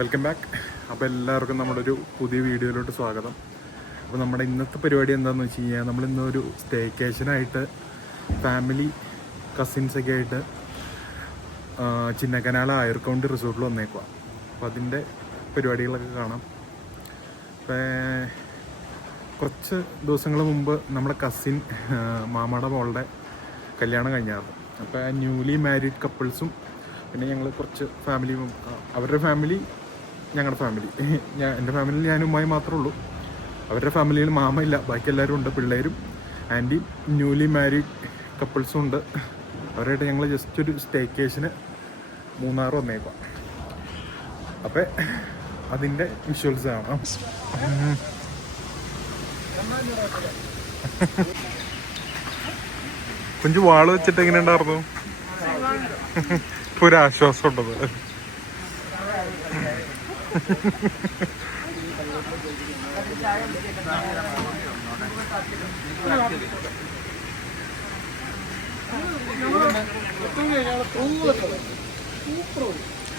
Welcome back. അപ്പോൾ എല്ലാവർക്കും നമ്മുടെ ഒരു പുതിയ വീഡിയോയിലോട്ട് സ്വാഗതം. അപ്പോൾ നമ്മുടെ ഇന്നത്തെ പരിപാടി എന്താണെന്ന് വെച്ച് കഴിഞ്ഞാൽ നമ്മളിന്നൊരു സ്റ്റേക്കേഷനായിട്ട് ഫാമിലി കസിൻസൊക്കെ ആയിട്ട് ചിന്നക്കനാല അയർക്കൗണ്ട് റിസോർട്ടിൽ വന്നേക്കുക. അപ്പോൾ അതിൻ്റെ പരിപാടികളൊക്കെ കാണാം. അപ്പോൾ കുറച്ച് ദിവസങ്ങൾ മുമ്പ് നമ്മുടെ കസിൻ മാമയുടെ മോളുടെ കല്യാണം കഴിഞ്ഞായിരുന്നു. അപ്പോൾ ന്യൂലി മാരീഡ് കപ്പിൾസും പിന്നെ ഞങ്ങൾ കുറച്ച് ഫാമിലി, അവരുടെ ഫാമിലി, ഞങ്ങളുടെ ഫാമിലി, എൻ്റെ ഫാമിലിയിൽ ഞാനും ഉമ്മായി മാത്രമേ ഉള്ളൂ. അവരുടെ ഫാമിലിയിൽ മാമ ഇല്ല, ബാക്കി എല്ലാവരും ഉണ്ട്, പിള്ളേരും ആൻറ്റിയും ന്യൂലി മാരീഡ് കപ്പിൾസും ഉണ്ട്. അവരായിട്ട് ഞങ്ങൾ ജസ്റ്റ് ഒരു സ്റ്റേക്കേഷന് മൂന്നാർ വന്നേക്കാം. അപ്പം അതിൻ്റെ വിഷ്വൽസ് കാണാം. കുഞ്ചു വാള് വെച്ചിട്ട് എങ്ങനെ ഉണ്ടായിരുന്നു? ഇപ്പൊ ഒരു ആശ്വാസം ഉണ്ടത്.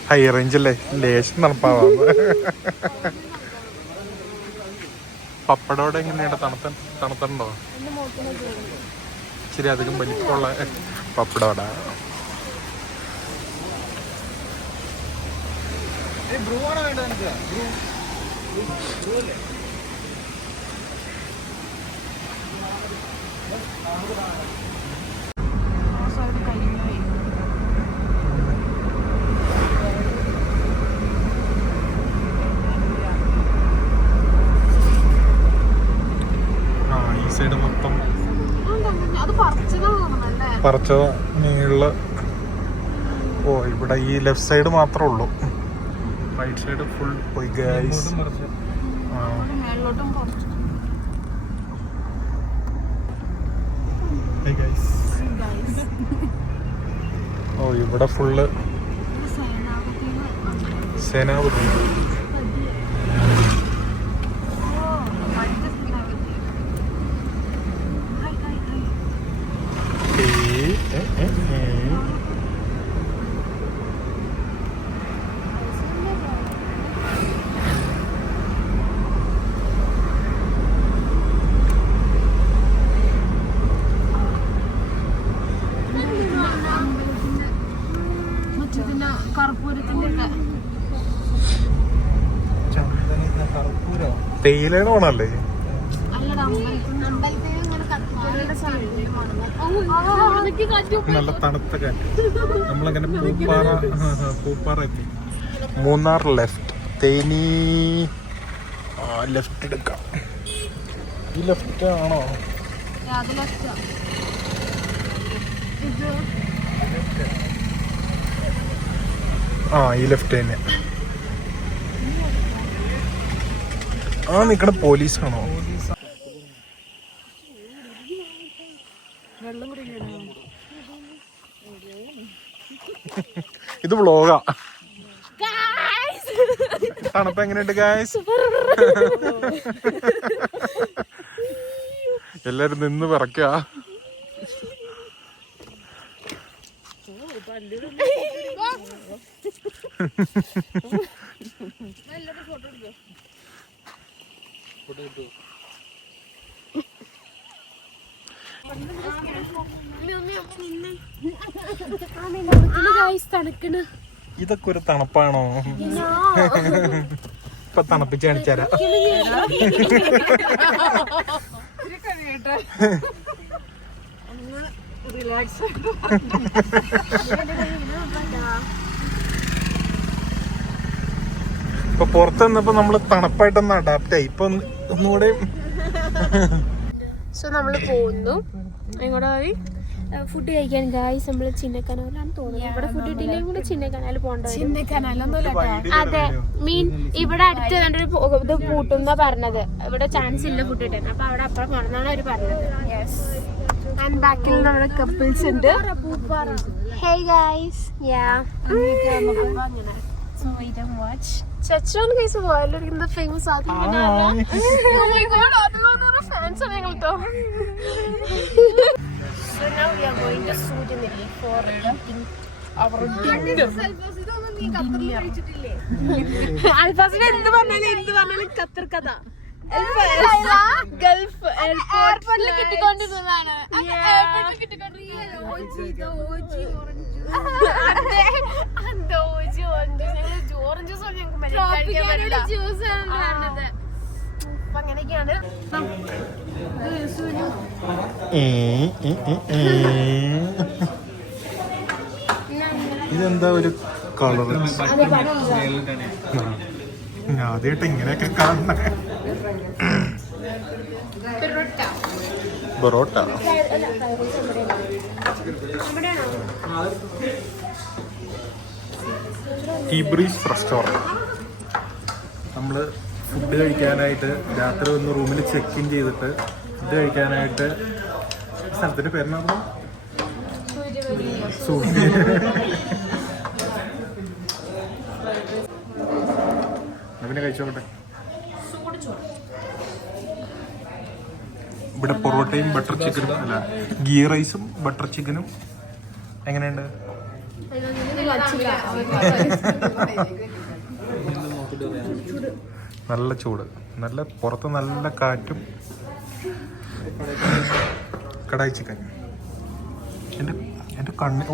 ഹൈ റേഞ്ച് അല്ലേ, ലേശം തണുപ്പാവാം. പപ്പടോടെ എങ്ങനെയാണ് തണുത്തുണ്ടോ? ശരി, അധികം വലിപ്പമുള്ള പപ്പടോട. ഈ സൈഡ് മൊത്തം പറിച്ച നീള. ഓ, ഇവിടെ ഈ ലെഫ്റ്റ് സൈഡ് മാത്രമേ ഉള്ളൂ, റൈറ്റ് സൈഡ് ഫുൾ പോയി ഗൈസ്. ഓ, ഇവിടെ ഫുള്ള് സേനാപതി. തേയിലയുടെ ഓണല്ലേ? നല്ല തണുത്ത കാറ്റ്. നമ്മളങ്ങനെ പൂപ്പാറ എത്തി. മൂന്നാർ ലെഫ്റ്റ്, തേനി ലെഫ്റ്റ് എടുക്കാം. ഈ ലെഫ്റ്റ് ആണോ? ഈ ലെഫ്റ്റ് തന്നെ. നിക്കണ പോലീസാണോ? ഇത് വ്ളോഗാ. തണുപ്പ് എങ്ങനെയുണ്ട് ഗായ്സ്? എല്ലാരും നിന്ന് വിറക്കുക. ഇതൊക്കെ ഒരു തണുപ്പാണോ? ഇപ്പൊ തണുപ്പിച്ച് കാണിച്ചാരാ. ഇപ്പൊ പുറത്ത് നിന്നപ്പോ നമ്മള് തണുപ്പായിട്ടൊന്ന് അഡാപ്റ്റ് ആയി. ഇപ്പൊ ഒന്നുകൂടെ. സോ നമ്മള് പോകുന്നു എങ്ങോട്ടായി? ഫുഡ് കഴിക്കാൻ ഗായ്സ്. നമ്മള് ചിന്നക്കനാലാണ് തോന്നുന്നത്. ഇവിടെ ഫുഡ് കിട്ടിയില്ലെങ്കിൽ കൂടെ ചിന്നക്കനാല് പോകേണ്ടത്. അതെ, മീൻ ഇവിടെ അടുത്ത് ഇത് പൂട്ടുന്ന പറഞ്ഞത്. ഇവിടെ ചാൻസ് ഇല്ല ഫുഡ് കിട്ടാൻ. അപ്പൊ അവിടെ അപ്പുറം പോകണമെന്നാണ് അവര് പറഞ്ഞത്. ആൻഡ് ബാക്കിൽ നമ്മുടെ കപ്പിൾസ് ഉണ്ട്. ഹേ ഗായ്സ്, ചച്ചാണ് ഗൈസ് പോയാലും ഫേമസ് ആദ്യം ഫാൻസ് ആണ് ഞങ്ങൾട്ടോ. So now we are going to Sujanili for eating അൽഫാസിന് എന്ത് പറഞ്ഞാലും ഖത്തർ കഥ ഗൾഫ് എയർപോർട്ടിൽ കിട്ടിക്കൊണ്ടിരുന്നതാണ്. ഓറഞ്ച് ജ്യൂസ് അപ്പൊ അങ്ങനെയൊക്കെയാണ്. ഇതെന്താ ഒരു കളർ? ആദ്യമായിട്ട് ഇങ്ങനെയൊക്കെ കാണണ. പൊറോട്ട ഇബ്രീസ് റെസ്റ്റോറൻറ്റ്. നമ്മൾ ഫുഡ് കഴിക്കാനായിട്ട് രാത്രി വന്ന് റൂമിൽ ചെക്ക് ഇൻ ചെയ്തിട്ട് ഫുഡ് കഴിക്കാനായിട്ട് സ്ഥലത്തിൻ്റെ പേരെന്നാ സൂര്യ. പിന്നെ കഴിച്ചോട്ടെ. ഇവിടെ പൊറോട്ടയും ബട്ടർ ചിക്കനും അല്ല ഗീ റൈസും ബട്ടർ ചിക്കനും എങ്ങനെയുണ്ട്? നല്ല ചൂട്, നല്ല പുറത്ത് നല്ല കാറ്റും. കടായി ചിക്കൻ എൻ്റെ കണ്ണ്. ഓ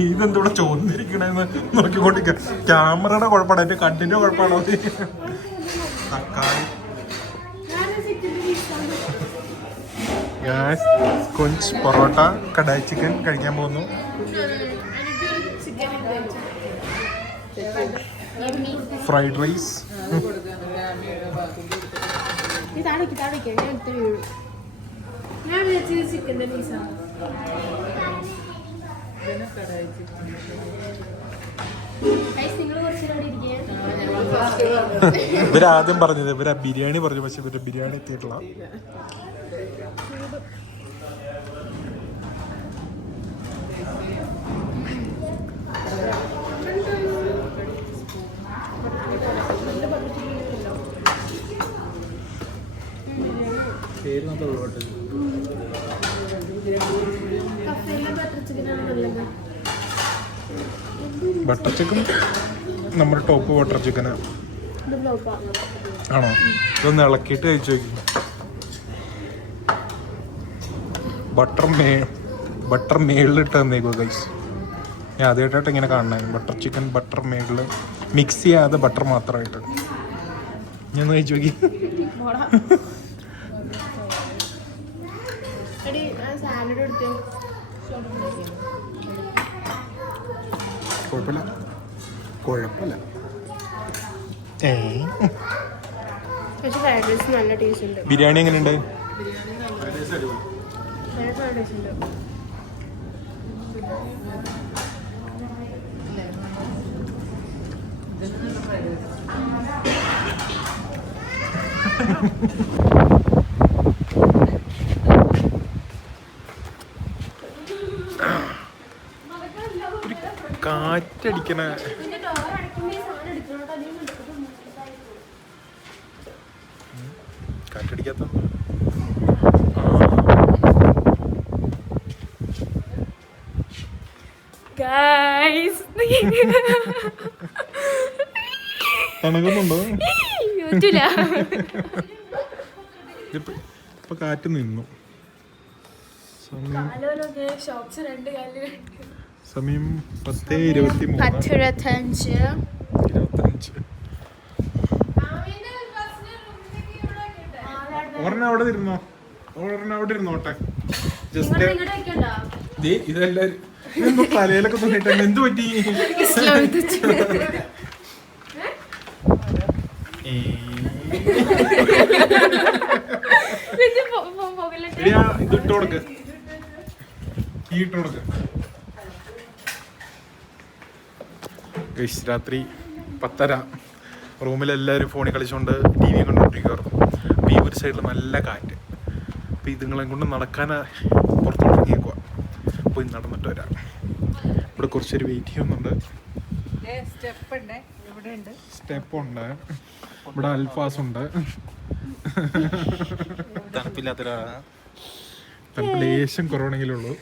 ഇതെന്തൂടെ ചോദിച്ചിരിക്കണെന്ന് നോക്കിക്കൊണ്ടിരിക്കുക. ക്യാമറയുടെ കുഴപ്പമാണ്, എൻ്റെ കണ്ണിൻ്റെ കുഴപ്പമാണോ? തക്കാളി കൊഞ്ച് പൊറോട്ട കടായി ചിക്കൻ കഴിക്കാൻ പോകുന്നു. Fried rice. ഇവരാദ്യം പറഞ്ഞത് ഇവരാ ബിരിയാണി പറഞ്ഞു, പക്ഷെ ഇവര് ബിരിയാണി എത്തിയിട്ടില്ല. ബട്ടർ ചിക്കൻ നമ്മുടെ ടോപ്പ് ബട്ടർ ചിക്കനാ ആണോ? ഇതൊന്ന് ഇളക്കിയിട്ട് കഴിച്ചു നോക്കി. ബട്ടർ മേളിലിട്ട് തന്നേക്കോ ഗൈസ്. ഞാൻ ആദ്യമായിട്ടായിട്ട് ഇങ്ങനെ കാണണേ. ബട്ടർ ചിക്കൻ ബട്ടർ മേളിൽ മിക്സ് ചെയ്യാതെ ബട്ടർ മാത്രമായിട്ട്. ഞാൻ ഒന്ന് കഴിച്ചു നോക്കി. കുഴപ്പമില്ല. ബിരിയാണി എങ്ങനെയുണ്ട്? കാറ്റടിക്കണ കാറ്റടിക്കാത്ത തണുക്കുന്നുണ്ടോ? ഇപ്പൊ കാറ്റ് നിന്നു. സമയം 10:23. ഒരെണ്ണം അവിടെ ഇരുന്നോ, ഒരെണ്ണം അവിടെ ഇരുന്നോട്ടെ. ജസ്റ്റ് ഇതെല്ലാരും എന്തോ തലയിലൊക്കെ തോന്നിട്ട് എന്ത് പറ്റി? ഇതിട്ട് കൊടുക്ക്, ഇട്ട് കൊടുക്ക്. രാത്രി 10:30. റൂമിലെല്ലാവരും ഫോണിൽ കളിച്ചുകൊണ്ട് ടി വി കണ്ടുകൊണ്ടിരിക്കുമായിരുന്നു. അപ്പോൾ ഈ ഒരു സൈഡിൽ നല്ല കാറ്റ്. അപ്പോൾ ഇതുങ്ങളെ കൊണ്ട് നടക്കാൻ പുറത്തോട്ടിറങ്ങിയേക്കുക. പോയി നടന്നിട്ട് വരാം. ഇവിടെ കുറച്ചൊരു വെയിറ്റ് ചെയ്യുന്നുണ്ട്. സ്റ്റെപ്പ് ഉണ്ട്. ഇവിടെ അൽഫാസ് ഉണ്ട്. തണുപ്പില്ലാത്തൊരാളാണ്. തണുപ്പ് ലേശം കുറവാണെങ്കിലുള്ളൂ.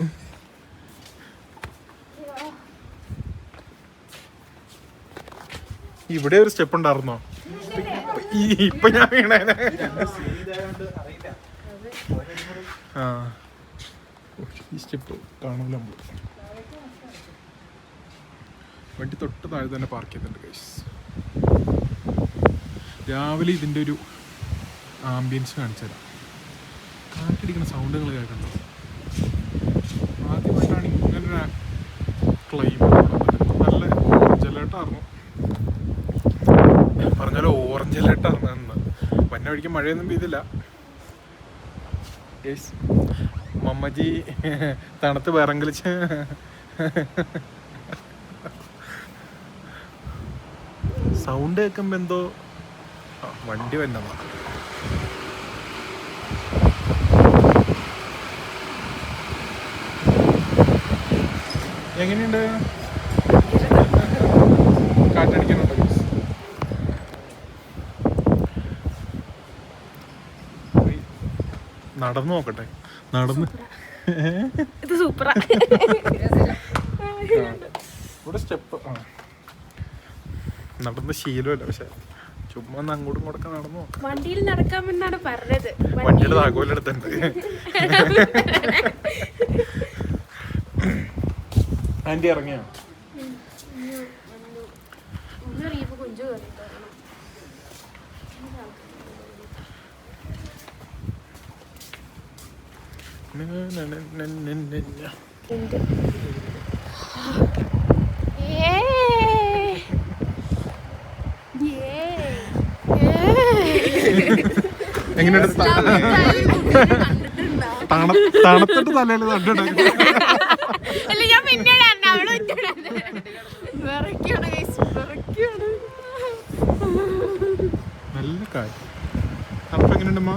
ഇവിടെ ഒരു സ്റ്റെപ്പ് ഉണ്ടായിരുന്നോ? ഇപ്പൊ ഞാൻ വീണേനെ. ആ ഈ സ്റ്റെപ്പ് കാണൂല നമ്മള്. വണ്ടി തൊട്ട് താഴെ തന്നെ പാർക്ക് ചെയ്തിട്ടുണ്ട് ഗൈസ്. രാവിലെ ഇതിൻ്റെ ഒരു ആംബിയൻസ് കാണിച്ചു തരാം. കാറ്റടിക്കുന്ന സൗണ്ടുകൾ കേൾക്കണ്ടോ? ആദ്യമായിട്ടാണ് ഇങ്ങനൊരു ക്ലൈമറ്റ്. നല്ല ജലേട്ടായിരുന്നു, പറഞ്ഞാലോ ഓറഞ്ച് ജലേട്ടായിരുന്നു അന്ന്. വന്ന വഴിക്ക് മഴയൊന്നും പെയ്തില്ല. മമ്മജി തണുത്ത് വിറങ്ങലിച്ച് സൗണ്ട് കേൾക്കുമ്പോ എന്തോ വണ്ടി വന്നതാ. എങ്ങനെയുണ്ട്? കാറ്റടിക്കുന്നുണ്ടോ? നടന്നു നോക്കട്ടെ. നടന്ന് ഇത് സൂപ്പറാ. ഇവിടെ സ്റ്റെപ്പ് നടന്ന ശീലമല്ല, പക്ഷെ ചുമ്മാ അങ്ങോട്ടും ഇങ്ങോട്ടൊക്കെ നടന്നു നോക്കാം. വണ്ടിയിൽ നടക്കാമെന്നാണ് പറഞ്ഞത്. വണ്ടിയുടെ താക്കോലെടുത്തുണ്ട്. ആന്റി ഇറങ്ങിയോ? എങ്ങനെയുണ്ട്? തണുത്തിട്ട് തലയിൽ തട്ടുണ്ടാക്കി. നല്ല കാര്യം. തണുപ്പ് എങ്ങനെയുണ്ടമ്മ?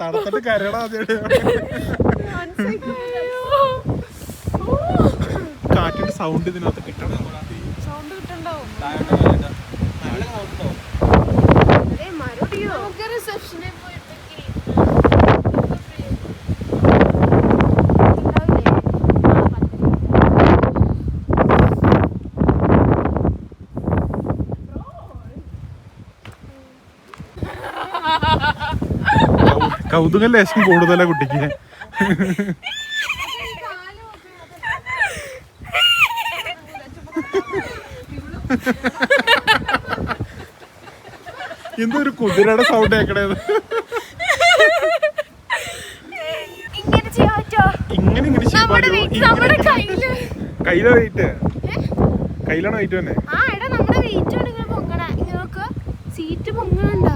തണുത്തിട്ട് കരടാ. കാറ്റിന്റെ സൗണ്ട് ഇതിനകത്ത് കിട്ടണം. കൗതുക ലേശം കൂടുതലാ കുട്ടിക്ക്. എന്തോ ഒരു കുതിരയുടെ സൗണ്ട് കേക്കണേത്. ഇങ്ങനെ കയ്യിലോ വെയിറ്റ്? കയ്യിലാണോ വെയിറ്റ് തന്നെ? സീറ്റ് പൊങ്ങണ്ട.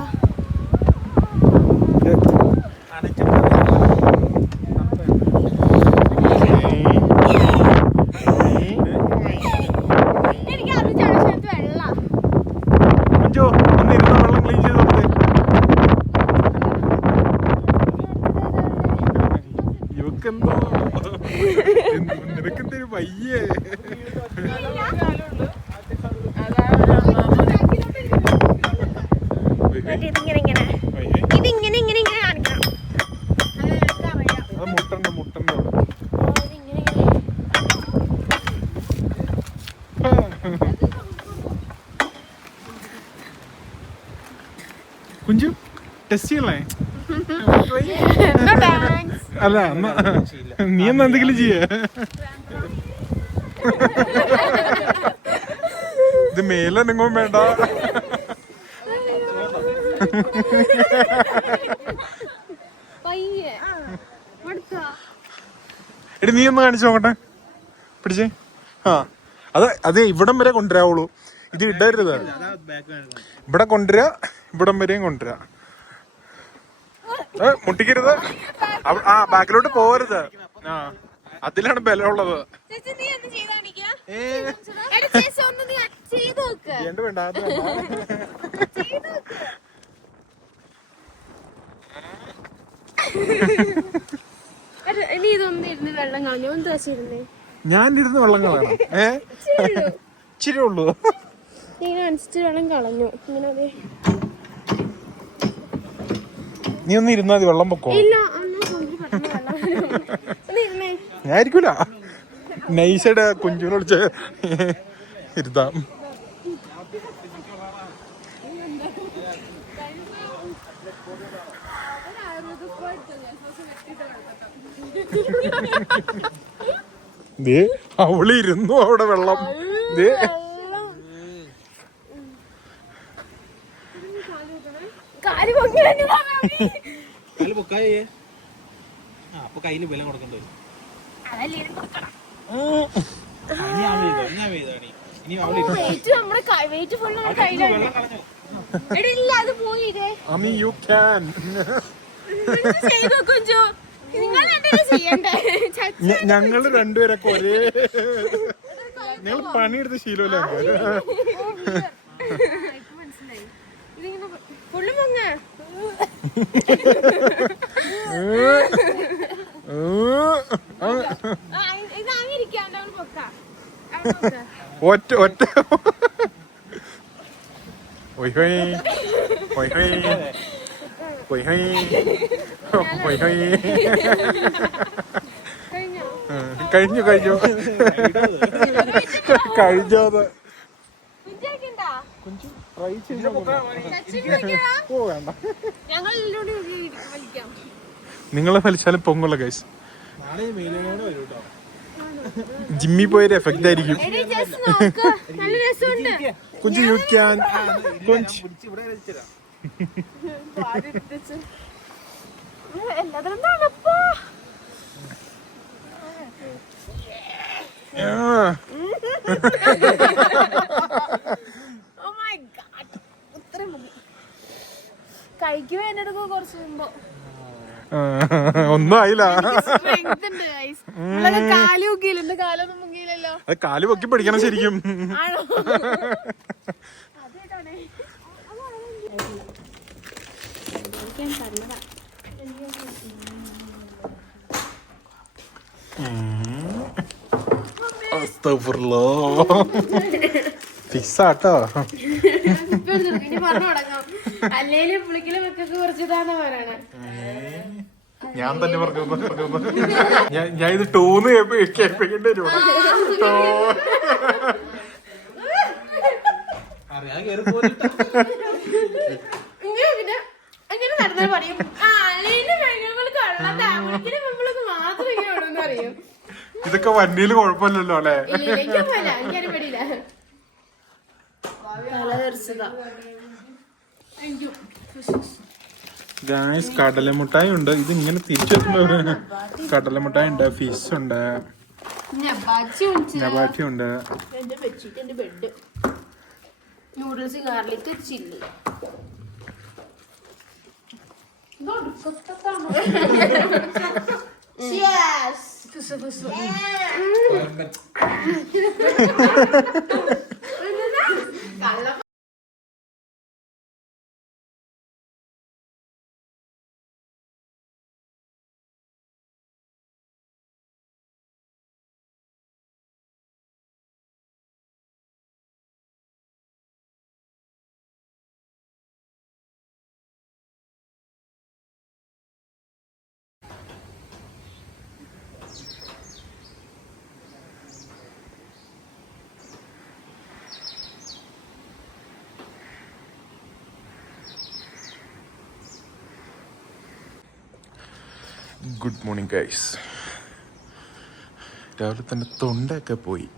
നിനക്കെന്തൊരു വയ്യേ? കുഞ്ചു ടെസ്റ്റ് ചെയ്യണേ? അല്ല നീ എന്നാ എന്തെങ്കിലും ചെയ്യ. ഇത് മേലെന്നെങ്ങും വേണ്ട. എടി നീ ഒന്ന് കാണിച്ചു നോക്കട്ടെ. പിടിച്ചേ. ആ അത് ഇവിടം വരെ കൊണ്ടുവരാവുള്ളൂ. ഇത് ഇടരുത്. ഇവിടെ കൊണ്ടുവരാ, ഇവിടം വരെയും കൊണ്ടുവരാ. മുട്ടിക്കരുത്. ആ ബാക്കിലോട്ട് പോവരുത്. ആ അതിലാണ് ബലമുള്ളത്. വേണ്ട അത് ഇനി ഇതൊന്നും ഇരുന്ന് വെള്ളം കളഞ്ഞു. എന്താ വെച്ചിരുന്നേ? ഞാനിരുന്ന് വെള്ളം കളയണം. ഇച്ചിരി ഉള്ളൂ. ഇങ്ങനെ അനുസരിച്ച് വെള്ളം കളഞ്ഞു. ഇങ്ങനെ അതെ. നീ ഒന്ന് ഇരുന്നാ മതി, വെള്ളം പൊക്കോ. ഇല്ല ഞാൻ ഇരിക്കൂല. നൈസയുടെ കുഞ്ചുവിനെ വിളിച്ച് ഇരുത്താം. അവളിരുന്നു അവിടെ വെള്ളം. ഞങ്ങള് രണ്ടുപേരൊക്കെ ഒരേ, ഞങ്ങൾ പണിയെടുത്ത ശീലമല്ല. ഒറ്റ ഒറ്റ കഴിഞ്ഞു കഴിഞ്ഞു കഴിഞ്ഞത്. ട്രൈ ചെയ്യോ? വേണ്ട, നിങ്ങളെ വലിച്ചാലും പൊങ്ങുള്ള ഗൈസ്. ജിമ്മി പോയൊരു എഫക്റ്റ് ആയിരിക്കും. കുഞ്ചു യു ക്യാൻ. കഴിക്കുമ്പോ എന്നെ കുറച്ച് മുമ്പോ ഒന്നും ആയില്ല. കാല് പൊക്കിയില്ല, കാലൊന്നും പൊക്കിയില്ലല്ലോ. അത് കാല് പൊക്കി പഠിക്കണം ശരിക്കും. ഫിക്സാട്ടോ. അല്ലേലും പുളിക്കലും വെക്കൊക്കെ കുറച്ചിതാന്ന് പറയണേ. ഞാൻ തന്നെ പറഞ്ഞു. ഞാൻ ഇത് ടൂന്ന് കേൾപ്പിക്കേണ്ടി വരും. അങ്ങനെ നടന്നാൽ പറയും മാത്രം. ഇതൊക്കെ വണ്ടിയില് കുഴപ്പമില്ലല്ലോ അല്ലെ? ഗായ്സ്, കടലമുട്ടായി ഉണ്ട്. ഇത് ഇങ്ങനെ തിരിച്ചു വെക്കുമ്പോ കടലമുട്ടായി ഉണ്ട്, ഫിഷ് ഉണ്ട്, നബാറ്റി ഉണ്ട്, noodles, garlic, chilli. Good morning guys. രാവിലെ തന്നെ തൊണ്ടയൊക്കെ പോയി.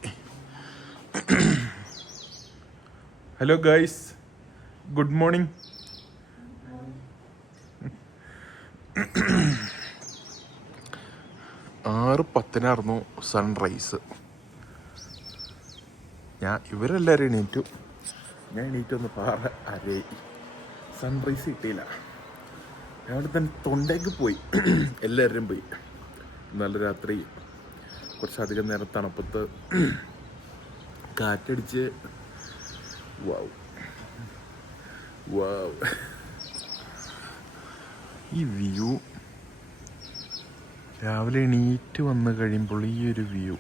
Hello guys, good morning. 6:10 sunrise. ഇവരെല്ലാവരും എണീറ്റു. ഞാൻ എണീറ്റൊന്ന് അരയായി. സൺറൈസ് കിട്ടിയില്ല. രാവിലെ തന്നെ തൊണ്ടയ്ക്ക് പോയി. എല്ലാവരും പോയി. നല്ല രാത്രി കുറച്ചധികം നേരം തണുപ്പത്ത് കാറ്റടിച്ച് വാവ് വാവ്. ഈ വ്യൂ രാവിലെ എണീറ്റ് വന്ന് കഴിയുമ്പോൾ ഈ ഒരു വ്യൂ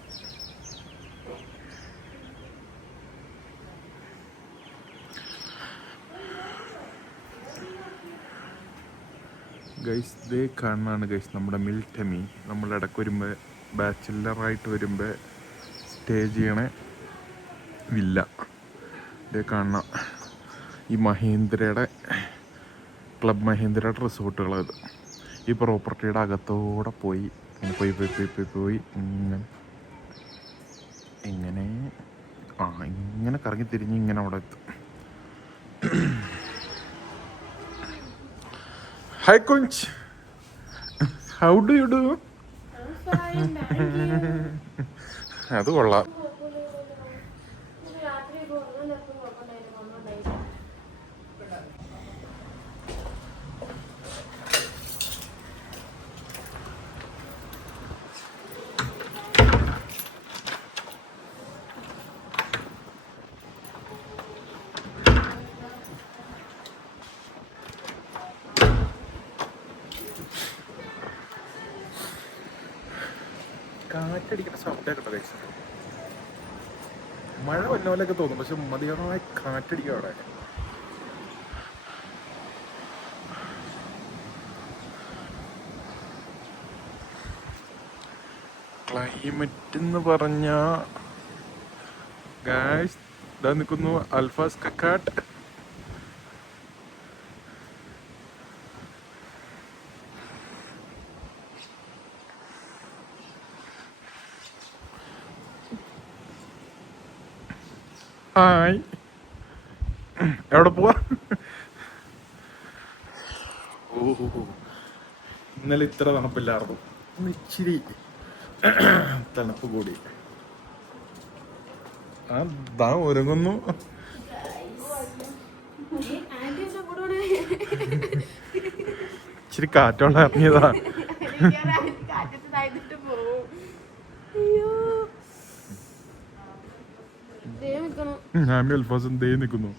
ഗൈസ് ദേ കാണാനാണ് ഗൈസ് നമ്മുടെ മിൽറ്റമി. നമ്മൾ ഇടയ്ക്ക് വരുമ്പോൾ ബാച്ചിലറായിട്ട് വരുമ്പോൾ സ്റ്റേ ചെയ്യണ വില്ല. ഇതേ കാണുന്ന ഈ മഹീന്ദ്രയുടെ ക്ലബ് മഹീന്ദ്രയുടെ റിസോർട്ടുകളത്. ഈ പ്രോപ്പർട്ടിയുടെ അകത്തോടെ പോയി പോയി ഇങ്ങനെ ഇങ്ങനെ കറങ്ങി തിരിഞ്ഞ് ഇങ്ങനെ അവിടെ എത്തും. Hi Kunj, how do you do? അത് കൊള്ളാം. കാറ്റടിക്കുന്ന സൗണ്ടൊക്കെ കേട്ടോ കഴിച്ചു. മഴ വന്ന പോലെയൊക്കെ തോന്നും, പക്ഷെ മതിയായ കാറ്റടിക്കും അവിടെ. ക്ലൈമറ്റ് എന്ന് പറഞ്ഞ ഗായ്സ് ഇതാ നിൽക്കുന്നു അൽഫാസ് കക്കാട്ട്. ഹായ്, എവിടെ പോവാ? ഓ, ഇന്നലെ ഇത്ര തണുപ്പില്ലായിരുന്നു, ഇച്ചിരി തണുപ്പ് കൂടി. ആ ദാ ഒരുങ്ങുന്നു. ഇച്ചിരി കാറ്റോളം ഇറങ്ങിയതാ. ഞാൻ അൽഫാസും ദേ നിൽക്കുന്നു.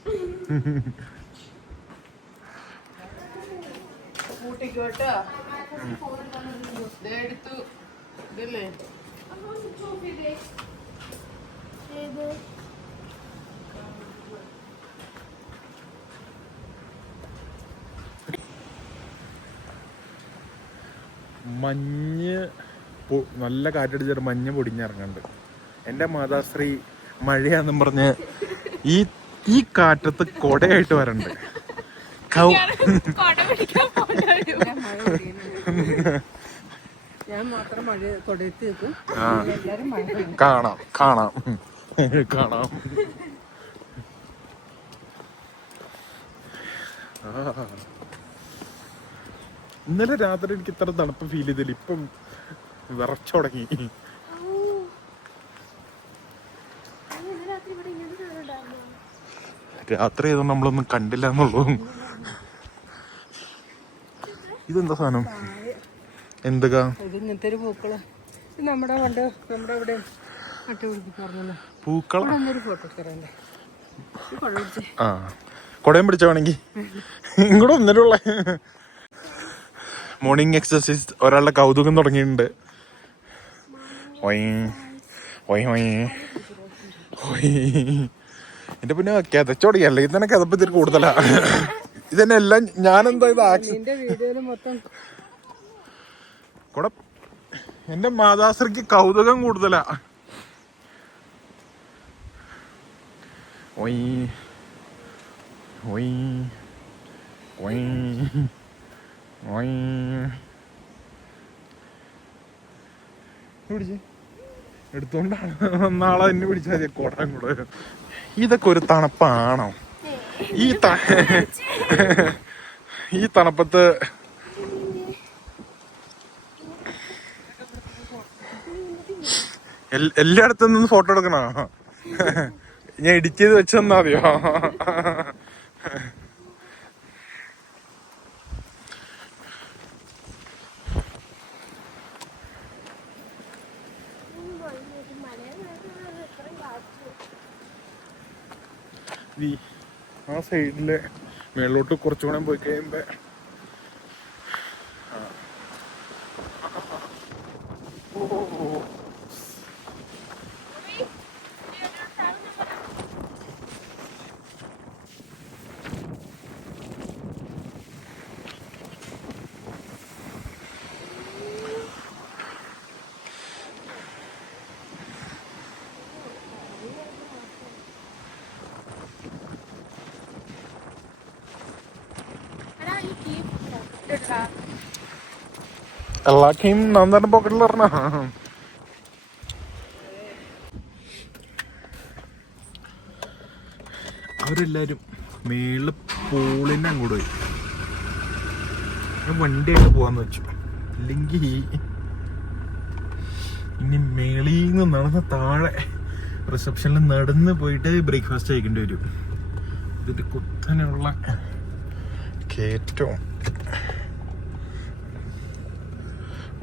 മഞ്ഞ് നല്ല കാറ്റടിച്ചിട്ട് മഞ്ഞ് പൊടിഞ്ഞിറങ്ങുന്നുണ്ട്. എൻ്റെ മാതാശ്രീ മഴയാന്നും പറഞ്ഞ് ഈ കാറ്റത്ത് കൊടയായിട്ട് വരണ്ട്. കാണാം കാണാം കാണാം. ഇന്നലെ രാത്രി എനിക്ക് ഇത്ര തണുപ്പ് ഫീൽ ചെയ്തില്ല, ഇപ്പം വിറച്ചു തുടങ്ങി. രാത്രി ആയതുകൊണ്ട് നമ്മളൊന്നും കണ്ടില്ല എന്നുള്ളൂ. ഇതെന്താ സാധനം? എന്തൊക്കെ പൂക്കള? ആ, കൊടയം പിടിച്ച വേണമെങ്കിൽ ഇങ്ങോട്ട് ഒന്നിലുള്ള മോർണിംഗ് എക്സസൈസ് ഒരാളുടെ കൗതുകം തുടങ്ങിയിട്ടുണ്ട്. എന്റെ പിന്നെ കിതച്ചോടിയല്ലേ, ഇതന്നെ കിതപ്പ് ഇത്തിരി കൂടുതലാ. ഇതന്നെ എല്ലാം ഞാനെന്താ ഇത് കൂടെ. എന്റെ മാതാശ്രീക്ക് കൗതുകം കൂടുതലാ. എടുത്തോണ്ടാണ് നാളെ എന്നെ പിടിച്ചാൽ മതി കോട്ടയം കൂടെ. ഇതൊക്കെ ഒരു തണുപ്പാണോ? ഈ തണുപ്പത്ത് എല്ലായിടത്തും നിന്ന് ഫോട്ടോ എടുക്കണോ? ഞാൻ എഡിറ്റ് ചെയ്ത് വെച്ച് തന്നാ മതിയോ? ആ സൈഡില് മേളിലോട്ട് കുറച്ചുകൂടെ പോയി കഴിയുമ്പോ എല്ലാക്കെയും ഞാൻ തന്നെ പോക്കറ്റിൽ പറഞ്ഞ അവരെല്ലാരും മേളില് പോളിന് അങ്ങോട്ട് പോയി. ഞാൻ വണ്ടിയായിട്ട് പോവാന്ന് വെച്ചു. ഇല്ലെങ്കിൽ ഇനി മേളിന്ന് നടന്ന് താഴെ റിസപ്ഷനിൽ നടന്ന് പോയിട്ട് ബ്രേക്ക്ഫാസ്റ്റ് കഴിക്കേണ്ടി വരും. ഇതിന്റെ കുത്തനെയുള്ള കയറ്റവും.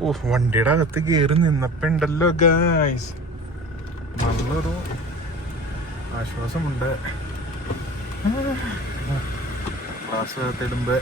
ഓ, വണ്ടിയുടെ അകത്ത് കയറി നിന്നപ്പോ ഉണ്ടല്ലോ ഗായ്സ്, നല്ലൊരു ആശ്വാസമുണ്ട്. ക്ലാസ് അകത്തിടുമ്പോ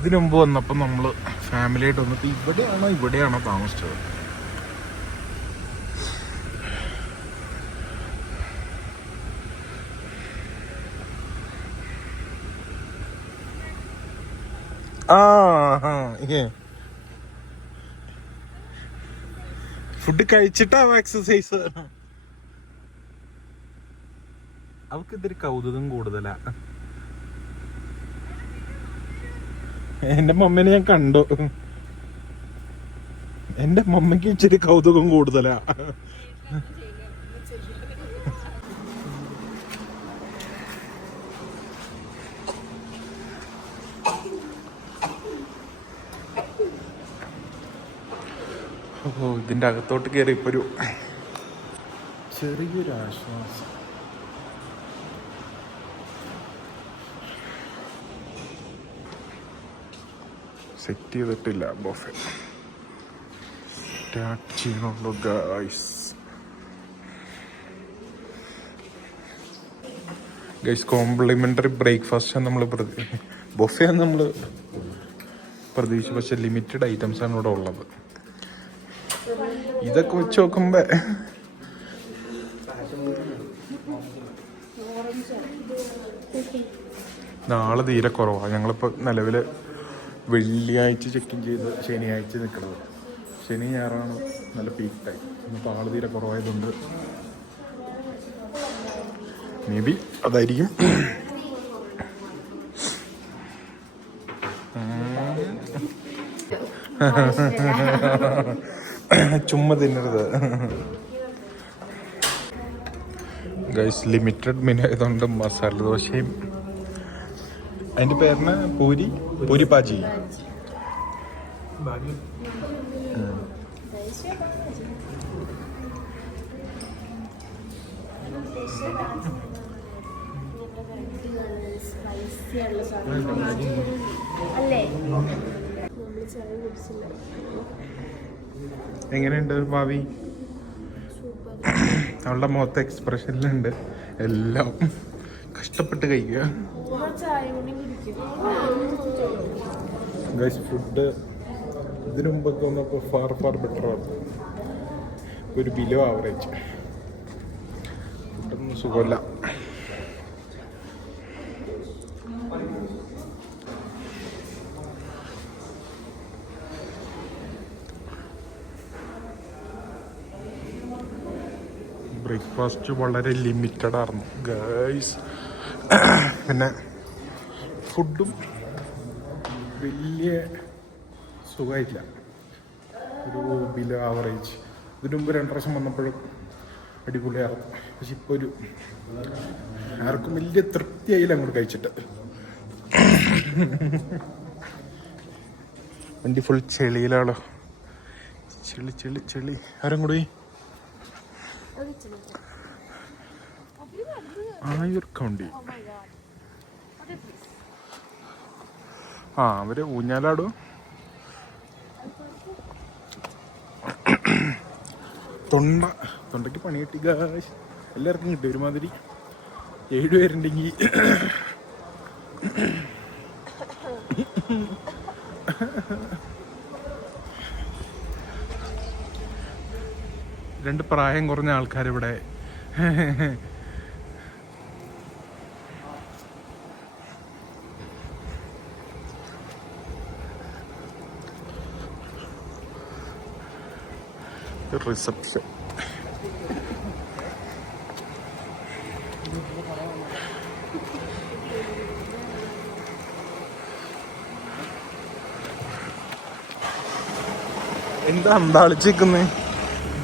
ഇതിനു മുമ്പ് വന്നപ്പോൾ നമ്മൾ ഫാമിലിയായിട്ട് വന്നിട്ട് ഇവിടെയാണോ താമസിച്ചത്. ഫുഡ് കഴിച്ചിട്ടാവും എക്സസൈസ്. അവർക്ക് ഇതൊരു കൗതുകം കൂടുതലാ. എന്റെ മമ്മേനെ ഞാൻ കണ്ടു. എന്റെ മമ്മയ്ക്ക് ഇച്ചിരി കൗതുകം കൂടുതലാ. ഓ, ഇതിന്റെ അകത്തോട്ട് കയറി ഇപ്പൊ ഒരു ചെറിയൊരു ആശ്വാസം. സെറ്റ് ചെയ്തിട്ടില്ല ബൊഫെ. സ്റ്റാർട്ട് ചെയ്യണുള്ളൂ ഗൈസ്. കോംപ്ലിമെന്ററി ബ്രേക്ക്ഫാസ്റ്റ് നമ്മൾ ബൊഫെ നമ്മൾ പ്രതീക്ഷിച്ചു, പക്ഷെ ലിമിറ്റഡ് ഐറ്റംസ് ആണ് ഇവിടെ ഉള്ളത്. ഇതൊക്കെ വെച്ച് നോക്കുമ്പോ നാളെ തീരെ കുറവാണ്. ഞങ്ങളിപ്പോ നിലവില് വെള്ളിയാഴ്ച ചെക്ക് ഇൻ ചെയ്ത് ശനിയാഴ്ച നിൽക്കുന്നത്. ശനി ഞായറാണ് നല്ല പീക്ക് ടൈം. ഇന്നിപ്പോൾ ആള് തീരെ കുറവായതുകൊണ്ട് മേ ബി അതായിരിക്കും. ചുമ്മാ തിന്നരുത് ഗൈസ്. ലിമിറ്റഡ് മെനു ആയതുകൊണ്ട് മസാല ദോശയും അതിന്റെ പേരിന് പൂരി പാജി. എങ്ങനെയുണ്ട് ഭാവി? അവളുടെ മുഖത്തെ എക്സ്പ്രഷനിലുണ്ട് എല്ലാം. കഷ്ടപ്പെട്ട് കഴിക്കുക ഗൈസ്. ഫുഡ് ഇതിനു മുമ്പൊക്കെ വന്നപ്പോൾ ഫാർ ബെറ്ററാണ്. ഒരു ബിലോ ആവറേജ്. ഫുഡൊന്നും സുഖമല്ല. ബ്രേക്ക്ഫാസ്റ്റ് വളരെ ലിമിറ്റഡ് ആയിരുന്നു ഗൈസ്. പിന്നെ ഫുഡും വലിയ സുഖമായില്ല. ഒരു ബിലോ ആവറേജ്. ഇതിനു മുമ്പ് 2 പ്രാവശ്യം വന്നപ്പോഴും അടിപൊളിയായിരുന്നു. പക്ഷെ ഇപ്പോൾ ഒരു ആർക്കും വലിയ തൃപ്തിയായില്ല അങ്ങോട്ട് കഴിച്ചിട്ട്. വണ്ടി ഫുൾ ചെളിയിലാണോ? ചെളി ആരും കൂടി ആയൂർ കൗണ്ടി. ആ അവര് ഊഞ്ഞാലാടും. തൊണ്ടയ്ക്ക് പണി കിട്ടി ഗായ്സ്. എല്ലാവർക്കും കിട്ടി ഒരുമാതിരി. 7 പേരുണ്ടെങ്കിൽ രണ്ട് പ്രായം കുറഞ്ഞ ആൾക്കാരിവിടെ. റിസപ്ഷൻ. എന്താ അന്താളിച്ചിരിക്കുന്നേ?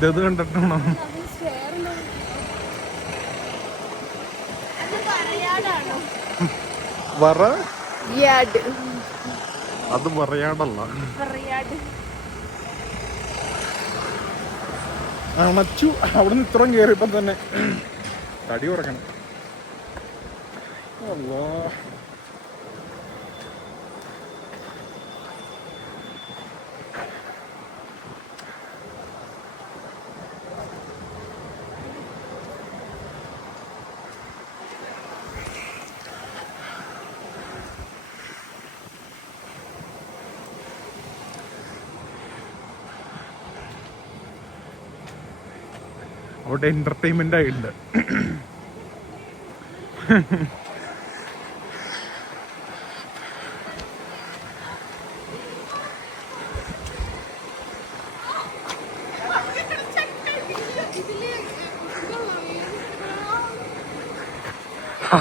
ഇത് കണ്ടിട്ടാണോ? അത് പറയാടല്ല, അണച്ചു. അവിടുന്ന് ഇത്രയും കയറിയപ്പോ തന്നെ തടി കുറക്കണം. അല്ലാ അവിടെ എന്റർടൈൻമെന്റ് ആയിട്ടുണ്ട്.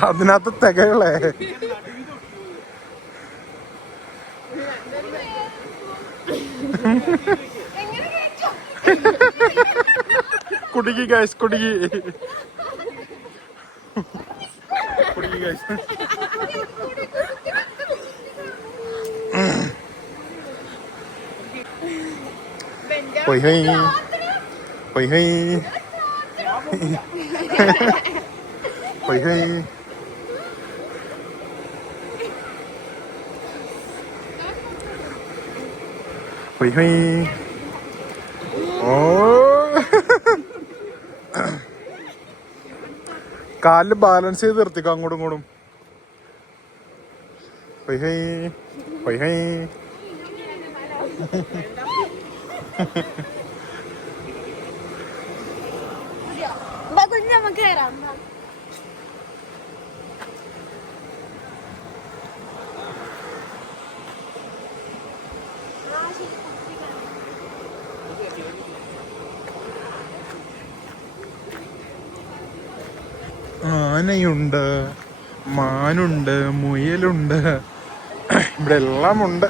അതിനകത്ത് തികകളെ കുടുങ്ങി ഗൈസ്, കുടുങ്ങി ഗൈസ്. ഹൊയ് ഹൊയ് ഹൊയ് ഹൊയ് ഹൊയ് ഹൊയ്. ഹൊയ് ഹൊയ്. ഓ കാലില് ബാലൻസ് ചെയ്ത് നിർത്തിക്കോ അങ്ങോട്ടും ഇങ്ങോട്ടും. ഹൊയ് ഹൊയ് ഹൊയ് ഹൊയ്. ആനയുണ്ട്, മാനുണ്ട്, മുയലുണ്ട്, ഇവിടെ എല്ലാം ഉണ്ട്.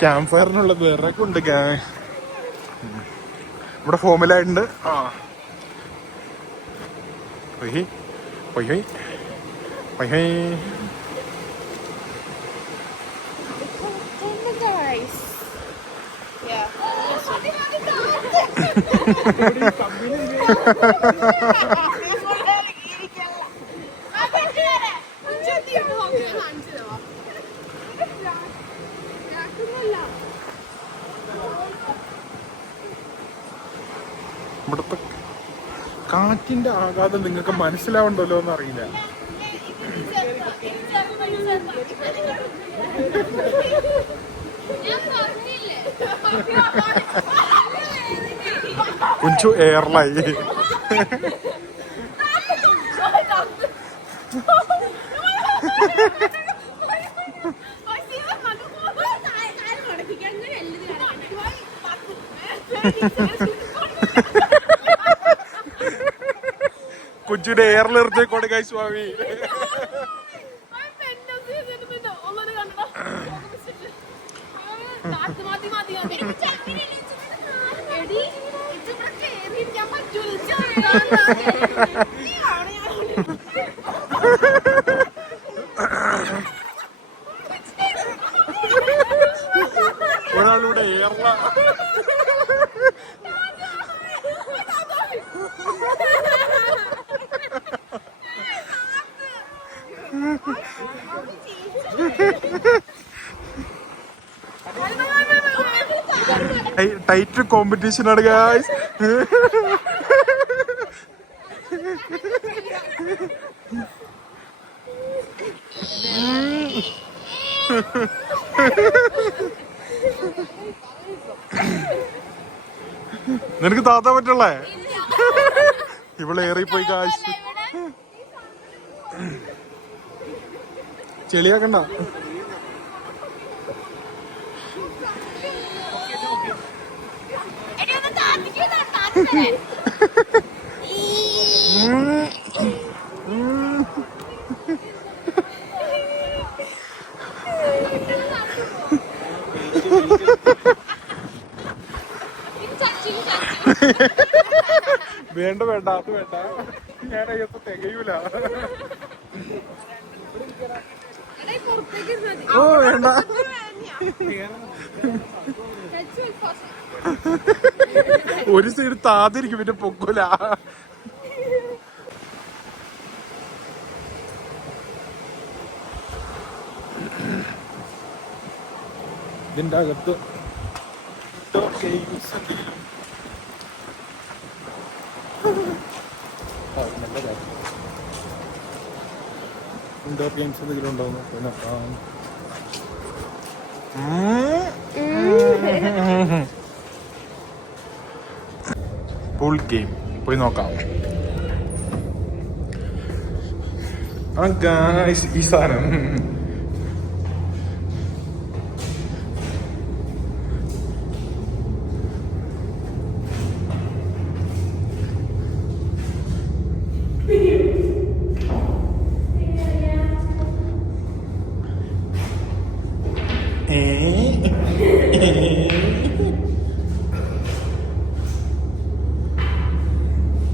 ക്യാമ്പ് ഫയറിനുള്ള വിറകുണ്ട്. ഇവിടെ ഫോമിലായിട്ടുണ്ട്. ആ ഹൊയ് ഹൊയ് ഹൊയ് ഹൊയ് ഹൊയ്. ഇവിടുത്തെ കാറ്റിന്റെ ആഘാതം നിങ്ങൾക്ക് മനസ്സിലാവണ്ടല്ലോ എന്ന് അറിയില്ല. കുഞ്ചു എയർലൈൻ. കുഞ്ചുടെ എയറിൽ നിർത്തിക്കോട്ടെ ഗൈസ്. സ്വാമി ഒരാളുടെ എയർല. ടൈറ്റ് കോമ്പറ്റീഷൻ ആണ് ഗായ്സ്. നിനക്ക് താത്താൻ പറ്റുള്ളേ? ഇവിടെ ഏറിപ്പോയി കാശ്. ചെളിയാക്കണ്ട. വേണ്ട വേണ്ട, അത് വേണ്ട, ഞാൻ അയ്യപ്പോ തികയൂല. ഓ വേണ്ട. ഒരു സൈഡ് താതിരിക്കും, പിന്നെ പൊക്കൂല. ഇതിന്റെ അകത്ത് ഇൻഡോർ ഗെയിംസ് എന്തെങ്കിലും ഉണ്ടാവുന്നു. പൂൾ ഗെയിം പോയി നോക്കാം. ഈ സാധനം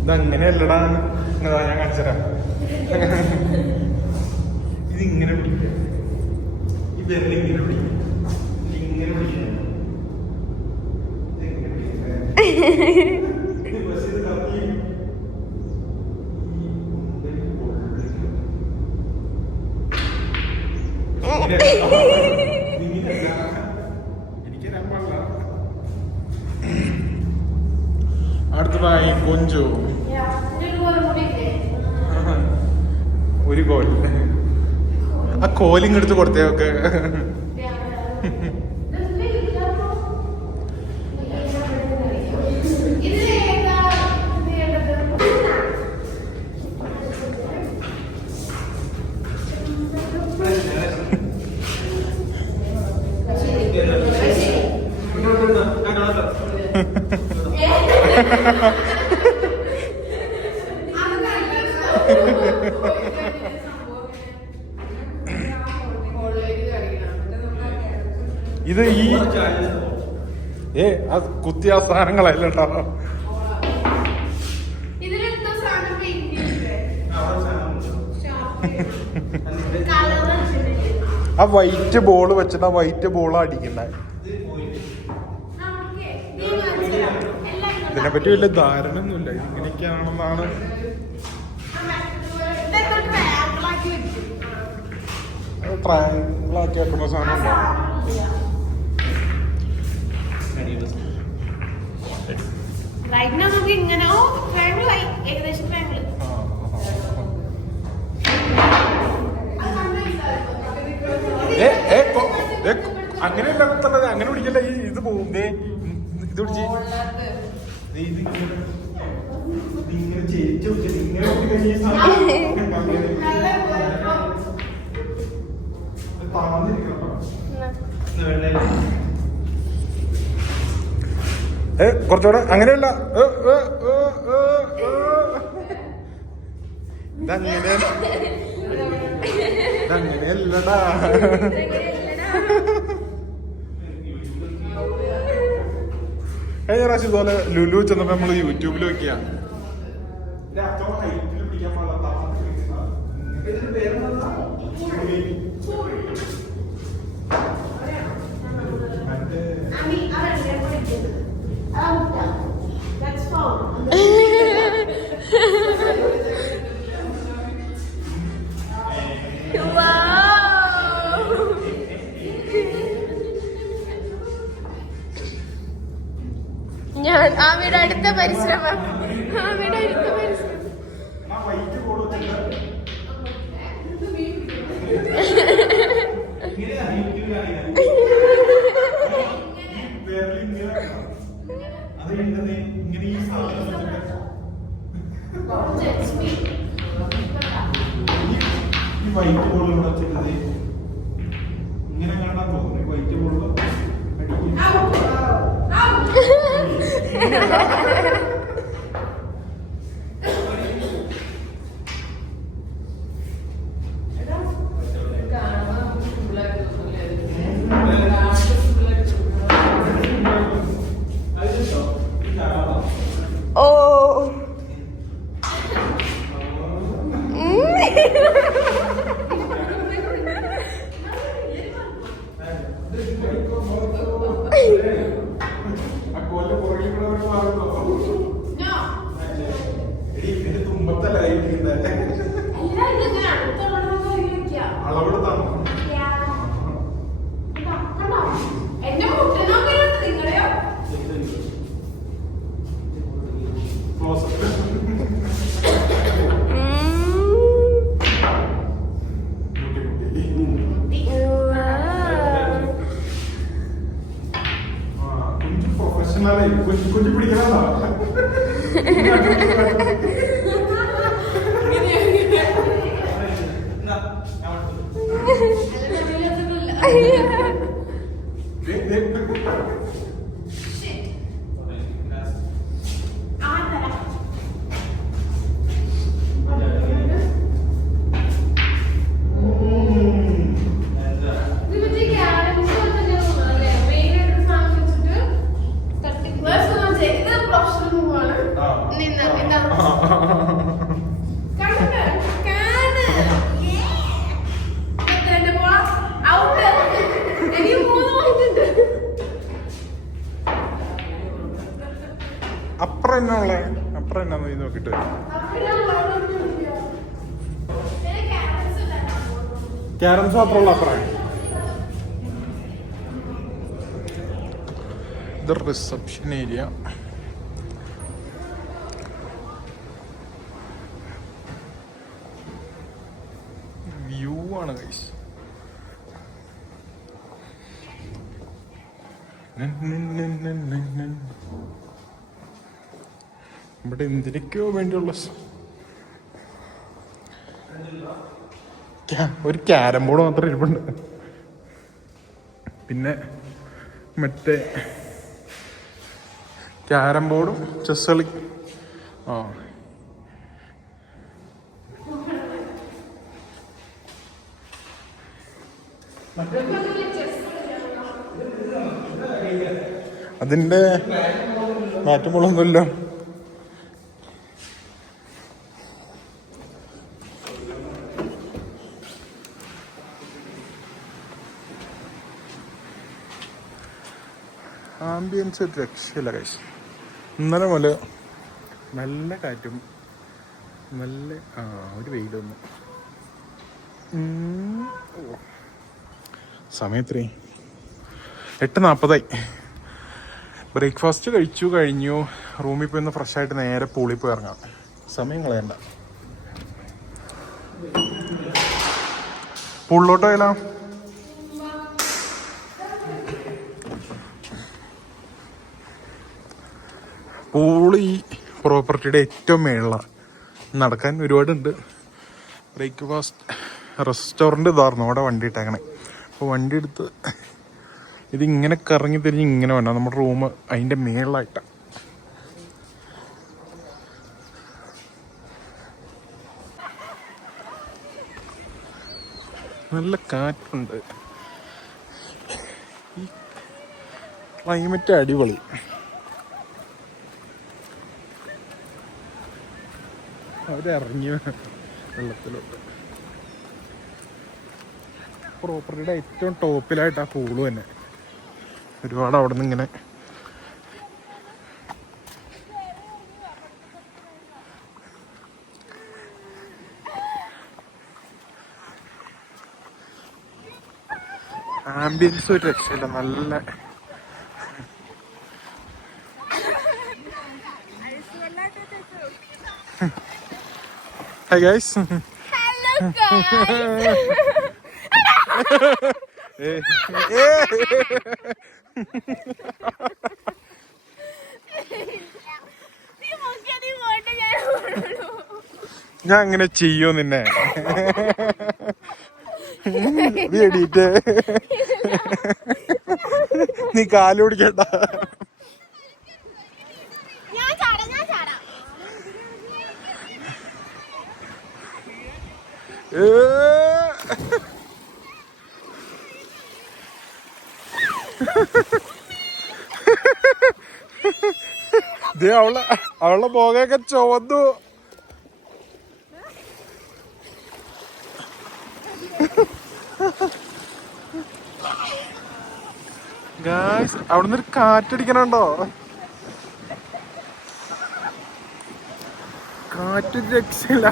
ഇതങ്ങനെയല്ലടാ, ഞാൻ കാണിച്ചരാ. ഇതിങ്ങനെ പിടിക്കുക, ഈ വിരൽ ഇങ്ങനെ പിടിക്കുക, ഇങ്ങനെ പിടിക്കുക. അടുത്തതായി കൊഞ്ചു ഒരു കോൽ. ആ കോലിങ്ങെടുത്ത് കൊടുത്തേക്കെ. ഇത് ഈ കുത്തിയ സാധനങ്ങളല്ല കേട്ടോ. ആ വൈറ്റ് ബോള് വെച്ചിട്ട് ആ വൈറ്റ് ബോൾ അടിക്കണ്ടേ. ഇതിനെപ്പറ്റി വലിയ ധാരണ ഒന്നുമില്ല, ഇങ്ങനെയൊക്കെയാണെന്നാണ്. ട്രയാങ്കിളാക്കി വെക്കുന്ന സാധനം ഉണ്ടോ? അങ്ങനെയല്ല കുത്തണ്ടത്, അങ്ങനെ പിടിക്കണ്ട. ഈ ഇത് പോകും, ഇത് പിടിച്ച് ഇങ്ങനെ ചേച്ചു ഇങ്ങനെ കുറച്ചുകൂടെ. അങ്ങനെയല്ല, ഇതങ്ങനെയല്ലടാ. കഴിഞ്ഞ പ്രാവശ്യം ഇതുപോലെ ലുലു ചെന്നപ്പോ നമ്മള് യൂട്യൂബിൽ വെക്കുക. എടുത്ത പരിശ്രമം, മാമിയുടെ എടുത്ത പരിശ്രമം. വൈറ്റ് ബോൾ ഇവിടെ വെച്ചിട്ടത് ഇങ്ങനെ കാണാൻ തോന്നുന്നു. വൈറ്റ് ബോൾ കുഞ്ഞു പിടിക്കണോ? അപ്പുറം എന്നാ അപ്പുറം എന്നാ നോക്കിട്ട് ക്യാരംസ് മാത്രമുള്ള അപ്പുറം. ഇത് റിസപ്ഷൻ ഏരിയ. വ്യൂ ആണ് ഗൈസ്. ഇവിടെ എന്തിനൊക്കെയോ വേണ്ടിയുള്ള ഒരു ക്യാരം ബോർഡ് മാത്രം ഇരിപ്പുണ്ട്. പിന്നെ മറ്റേ ക്യാരം ബോർഡും ചെസ് കളി. അതിന്റെ മാറ്റങ്ങളൊന്നുമില്ല. ആംബിയൻസ് ഒരു രക്ഷയില്ല കഴിച്ചു. ഇന്നലെ മുതൽ നല്ല കാറ്റും നല്ല ഒരു വെയിലൊന്നും. സമയത്രേ 8:40. ബ്രേക്ക്ഫാസ്റ്റ് കഴിഞ്ഞു. റൂമിൽ പോയി ഒന്ന് ഫ്രഷ് ആയിട്ട് നേരെ പൂളിൽ പോയി ഇറങ്ങാം. സമയം കളയണ്ട. പൂളിലോട്ട് പോയാലോ? പൂള് ഈ പ്രോപ്പർട്ടിയുടെ ഏറ്റവും മേളിലാണ്. നടക്കാൻ ഒരുപാടുണ്ട്. ബ്രേക്ക്ഫാസ്റ്റ് റെസ്റ്റോറൻറ്റ് ഇതായിരുന്നു അവിടെ വണ്ടി ഇട്ടേക്കണേ. അപ്പോൾ വണ്ടി എടുത്ത് ഇതിങ്ങനെ കറങ്ങി തിരിഞ്ഞ് ഇങ്ങനെ വേണം. നമ്മുടെ റൂം അതിൻ്റെ മേളിലായിട്ടാണ്. നല്ല കാറ്റുണ്ട്. ഈ ക്ലൈമറ്റ് അടിപൊളി. അവരിറങ്ങി വെള്ളത്തിലോട്ട്. പ്രോപ്പർട്ടിയുടെ ഏറ്റവും ടോപ്പിലായിട്ടാണ് പൂള് തന്നെ. ഒരുപാട് അവിടെ നിന്ന് ഇങ്ങനെ ആംബിയൻസ് ഒരു രക്ഷയില്ല. നല്ല Hi guys. Hello guys. ഞാൻ അങ്ങനെ ചെയ്യോ നിന്നെ? നീ എടീറ്റ് നീ കാല് പിടിക്കണ്ട. അവളുടെ മുഖമൊക്കെ ചുവന്നു. ഗായ്സ് അവിടുന്ന് ഒരു കാറ്റടിക്കണുണ്ടോ? കാറ്റ് രക്ഷയില്ല.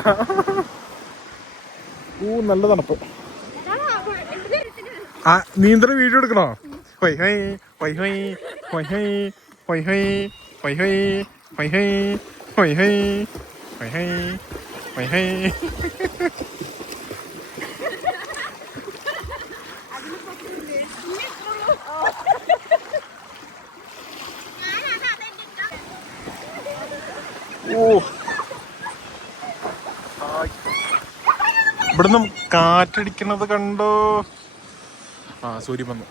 നല്ല തണുപ്പ്. ആ നീന്തൽ വീഡിയോ എടുക്കണോ? ഹൊയ് ഹൊയ് ഹൊയ് ഹൊയ് ഹൊയ് ഹൊയ് ഹൊയ് ഹൊയ് ഹൊയ് ഹൊയ് ഹൊയ് ഹൊയ് ഹൊയ് ഹൊയ് ഹൊയ് ഹൊയ് ഹൊയ്. ഇവിടുന്ന് കാറ്റടിക്കണത് കണ്ടോ? സൂര്യൻ വന്നു.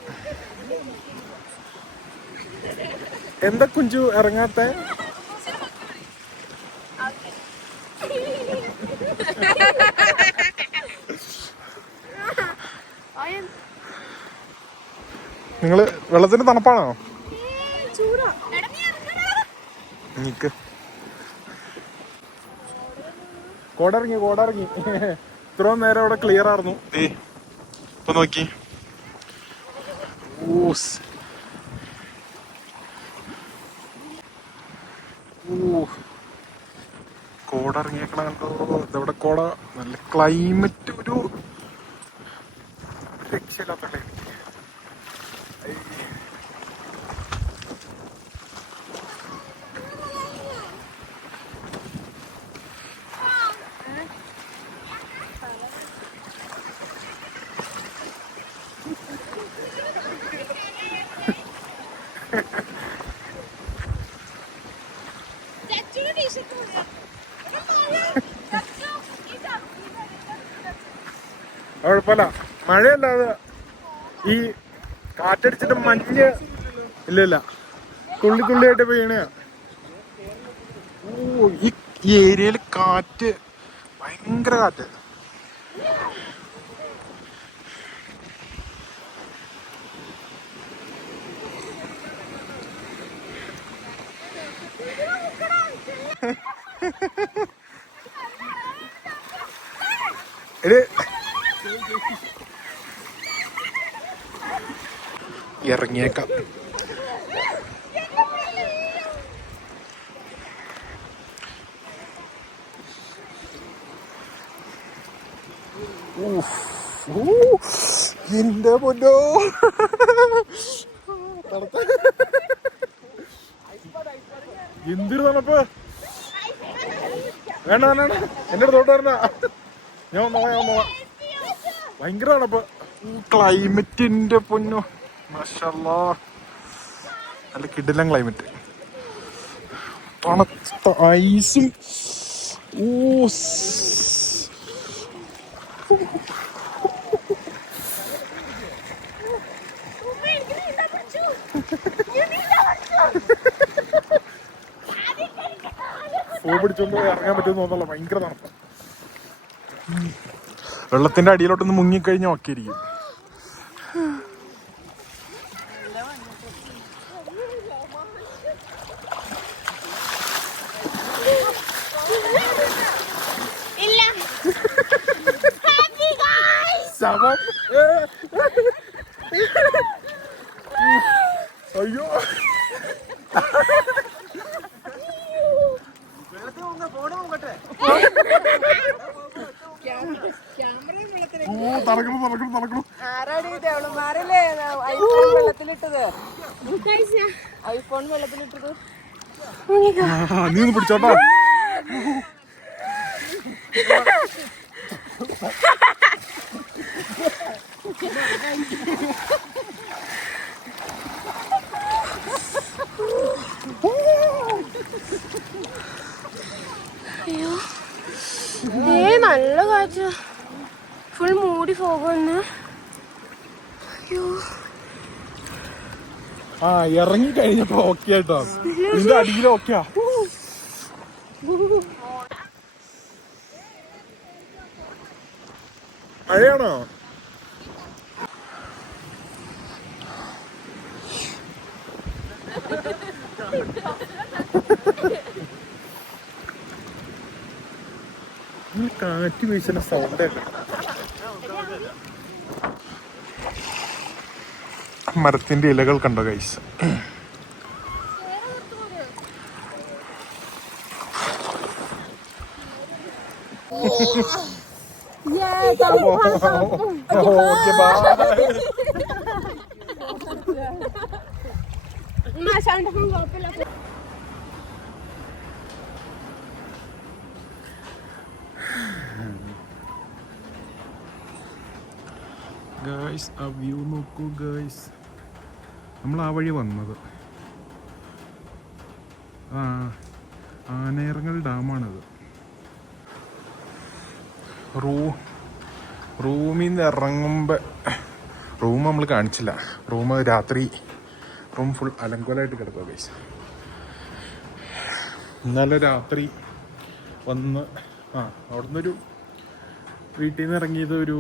എന്താ കുഞ്ചു ഇറങ്ങാത്ത? നിങ്ങള് വെള്ളത്തിന് തണുപ്പാണോ? നിക്ക് കോടിറങ്ങി ഇത്രയും നേരം അവിടെ ക്ലിയർ ആയിരുന്നു. ഇപ്പൊ നോക്കി. കോട ഇറങ്ങിയേക്കണ കണ്ടോ? ഇതവിടെ കോട. നല്ല ക്ലൈമറ്റ്. ഒരു രക്ഷയില്ലാത്ത ക്ലൈമറ്റ്. കുഴപ്പമില്ല, മഴയല്ലാതെ ഈ കാറ്റടിച്ചിട്ട് മഞ്ഞ് ഇല്ല തുള്ളിയായിട്ട് വീണയാ. ഈ ഏരിയയിൽ കാറ്റ്, ഭയങ്കര കാറ്റ്. ഇറങ്ങിയേക്കാം. എന്റെ പൊന്നോ, എന്തൊരു തണുപ്പ്. വേണ്ട എന്റെ അടുത്തോട്ട് വരണ. ഞാൻ വന്നോളാം. ഭയങ്കര തണുപ്പ്. ക്ലൈമറ്റിന്റെ പൊന്നോ, മാഷല്ലാഹ്, നല്ല കിടിലൻ ക്ലൈമറ്റ്. തണുത്ത ഐസും. പൂ പിടിച്ചോണ്ട് ഇറങ്ങാൻ പറ്റുമെന്ന് തോന്നല്ല, ഭയങ്കര തണുപ്പ്. വെള്ളത്തിന്റെ അടിയിലോട്ടൊന്ന് മുങ്ങിക്കഴിഞ്ഞാൽ ഒക്കെ ഇരിക്കും. അയ്യോ, നടക്കണം. നീ ഒന്ന് പിടിച്ചോട്ടോ. അയ്യോ നല്ല കാറ്റ്, ഫുൾ മൂടി പോകുന്നു. അയ്യോ ആ ഇറങ്ങി കഴിഞ്ഞപ്പോ ഓക്കെ ആട്ടോ, ഇതിന്റെ അടിയിൽ ഓക്കെയാ. മഴയാണോ? കാറ്റ് വീശുന്ന സൗണ്ട് മരത്തിന്റെ ഇലകൾ കണ്ടോ ഗൈസ്? ഗൈസ് ആ വ്യൂ നോക്കൂ ഗൈസ്. നമ്മൾ ആ വഴി വന്നത് ആനയിറങ്ങൽ ഡാമാണത്. റൂമിൽ നിന്ന് ഇറങ്ങുമ്പോൾ റൂം നമ്മൾ കാണിച്ചില്ല. രാത്രി റൂം ഫുൾ അലങ്കോലമായിട്ട് കിടക്കുക ഗൈസ്. ഇന്നലെ രാത്രി വന്ന് അവിടുന്നൊരു വീട്ടിൽ നിന്ന് ഇറങ്ങിയത് ഒരു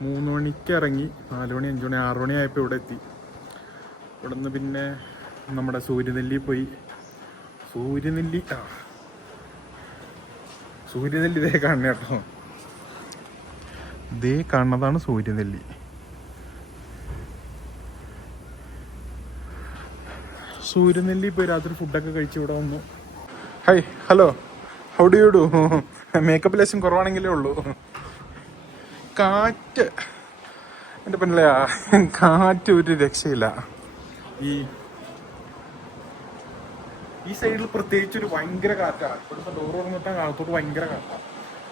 3 മണിക്ക് ഇറങ്ങി, 4 മണി 5 മണി 6 മണി ആയപ്പോൾ ഇവിടെ എത്തി. ഇവിടെ നിന്ന് പിന്നെ നമ്മുടെ സൂര്യനെല്ലി പോയി. സൂര്യനെല്ലി ഇതേ കാണുന്ന കേട്ടോ, ഇതേ കാണുന്നതാണ് സൂര്യനെല്ലി. സൂര്യനെല്ലി പോയി രാത്രി ഫുഡൊക്കെ കഴിച്ച് ഇവിടെ വന്നു. Hi, hello, how do you do? Makeup ലേശം കുറവാണെങ്കിലേ ഉള്ളൂ. കാറ്റ് എൻ്റെ പെണ്ണല്ലയാ, കാറ്റ് ഒരു രക്ഷയില്ല. ഈ സൈഡിൽ പ്രത്യേകിച്ച് ഒരു ഭയങ്കര കാറ്റാണ്. ഇവിടുത്തെ ഡോർ തുറന്നിട്ടാൽ അകത്തോട്ട് ഭയങ്കര കാറ്റാണ്.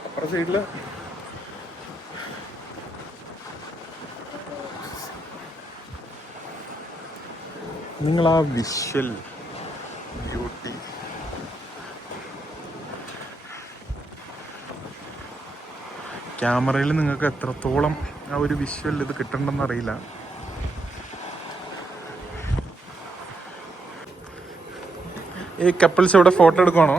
അപ്പുറത്തെ സൈഡിൽ നിങ്ങൾ ആ വിഷ്വൽ ബ്യൂട്ടി ക്യാമറയിൽ നിങ്ങൾക്ക് എത്രത്തോളം ആ ഒരു വിഷ്വൽ ഇത് കിട്ടണ്ടെന്ന് അറിയില്ല. ഈ കപ്പിൾസ് ഇവിടെ ഫോട്ടോ എടുക്കുവാണോ?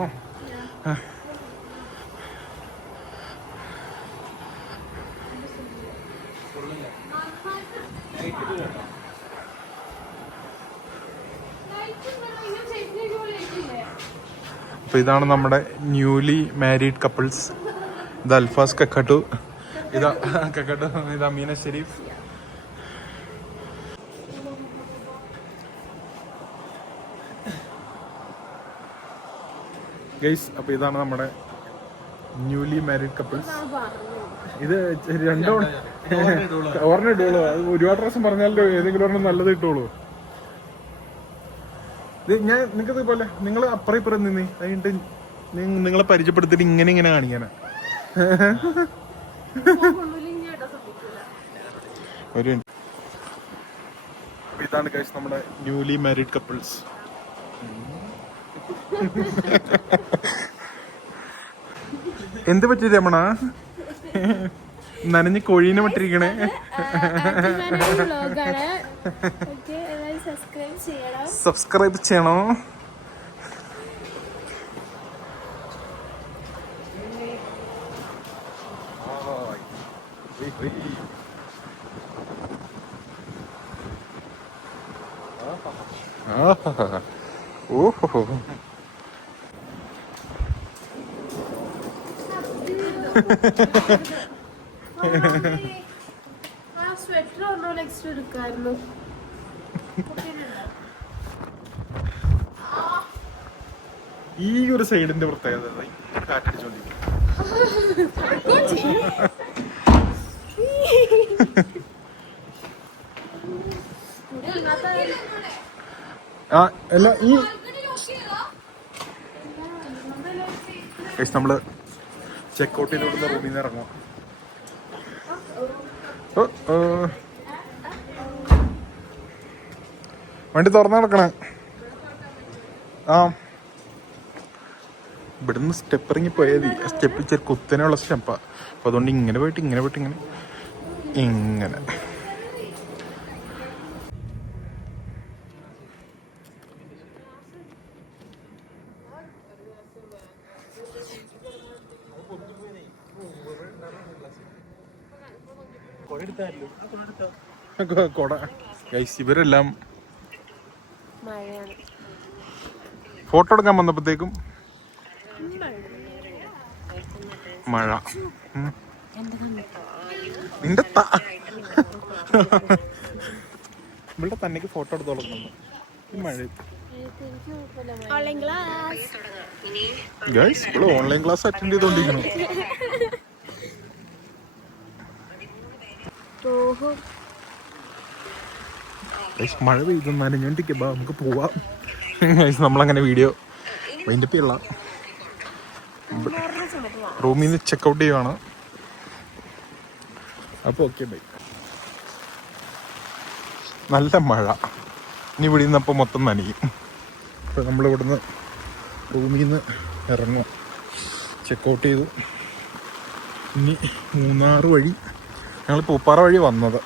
അപ്പൊ ഇതാണ് നമ്മുടെ ന്യൂലി മാരീഡ് കപ്പിൾസ്. ഇത് അൽഫാസ് കക്കട്ടു, ഇത് അമീന ഷെരീഫ്. ഗൈസ്, അപ്പൊ ഇതാണ് നമ്മുടെ ന്യൂലി മാരീഡ് കപ്പിൾസ്. ഇത് ഒരെണ്ണം ഇട്ടോളൂ. അത് ഒരുപാട് പ്രാവശ്യം പറഞ്ഞാലോ ഏതെങ്കിലും ഒരെണ്ണം നല്ലത് ഇട്ടോളൂ. ഇത് ഞാൻ നിങ്ങൾക്ക് പോലെ നിങ്ങൾ അപ്പുറം ഇപ്പുറം നിന്ന് അതിട്ട് നിങ്ങളെ പരിചയപ്പെടുത്തിട്ട് ഇങ്ങനെ കാണിക്കാനാ. ഒരു ഇതാണ് ഗൈസ് നമ്മുടെ ന്യൂലി മാരീഡ് കപ്പിൾസ്. എന്ത് പറ്റി രമണ? നനഞ്ഞ് കോഴീനെ വിട്ടിരിക്കണേ. സബ്സ്ക്രൈബ് ചെയ്യണോ? ഓഹോ, ഈ ഒരു സൈഡിന്റെ പ്രത്യേകത കാറ്റടിച്ചോണ്ടിരിക്കും. അല്ല ഈ ഗൈസ് നമ്മൾ ചെക്കൗട്ട് ചെയ്തുകൊടുത്ത റൂമിൽ നിന്ന് ഇറങ്ങും. വണ്ടി തുറന്നു കിടക്കണേ. ആ ഇവിടുന്ന് സ്റ്റെപ്പ് ഇറങ്ങി പോയാൽ മതി. സ്റ്റെപ്പ് ചെറിയ കുത്തനെയുള്ള സ്റ്റെപ്പാണ്. അപ്പോൾ അതുകൊണ്ട് ഇങ്ങനെ പോയിട്ട് ഇങ്ങനെ പോയിട്ട് ഇങ്ങനെ ഇങ്ങനെ കൊട. ഗൈസ് ഇവരെല്ലാം ഫോട്ടോ എടുക്കാൻ വന്നപ്പോഴത്തേക്കും മഴ. നിന്റെ ഇവിടെ തന്നെക്ക് ഫോട്ടോ എടുത്തോളൂ. ഈ മഴ ഗൈസ് ഇവിടെ ഓൺലൈൻ ക്ലാസ് അറ്റൻഡ് ചെയ്തോണ്ടിരിക്കണം. മഴ പെയ്തെന്നാലും ഞാൻ ടിക്കറ്റ് നമുക്ക് പോവാം. നമ്മളങ്ങനെ വീഡിയോ വൈൻഡപ്പ് ചെയ്യല്ല. റൂമിൽ നിന്ന് ചെക്കൗട്ട് ചെയ്യുവാണ്. അപ്പോൾ ഓക്കെ ബൈ. നല്ല മഴ. ഇനി ഇവിടെ നിന്ന് അപ്പോൾ മൊത്തം നനയും. അപ്പോൾ നമ്മളിവിടുന്ന് റൂമിൽ നിന്ന് ഇറങ്ങും. ചെക്കൗട്ട് ചെയ്തു. ഇനി മൂന്നാർ വഴി ഞങ്ങൾ പൂപ്പാറ വഴി വന്നത്.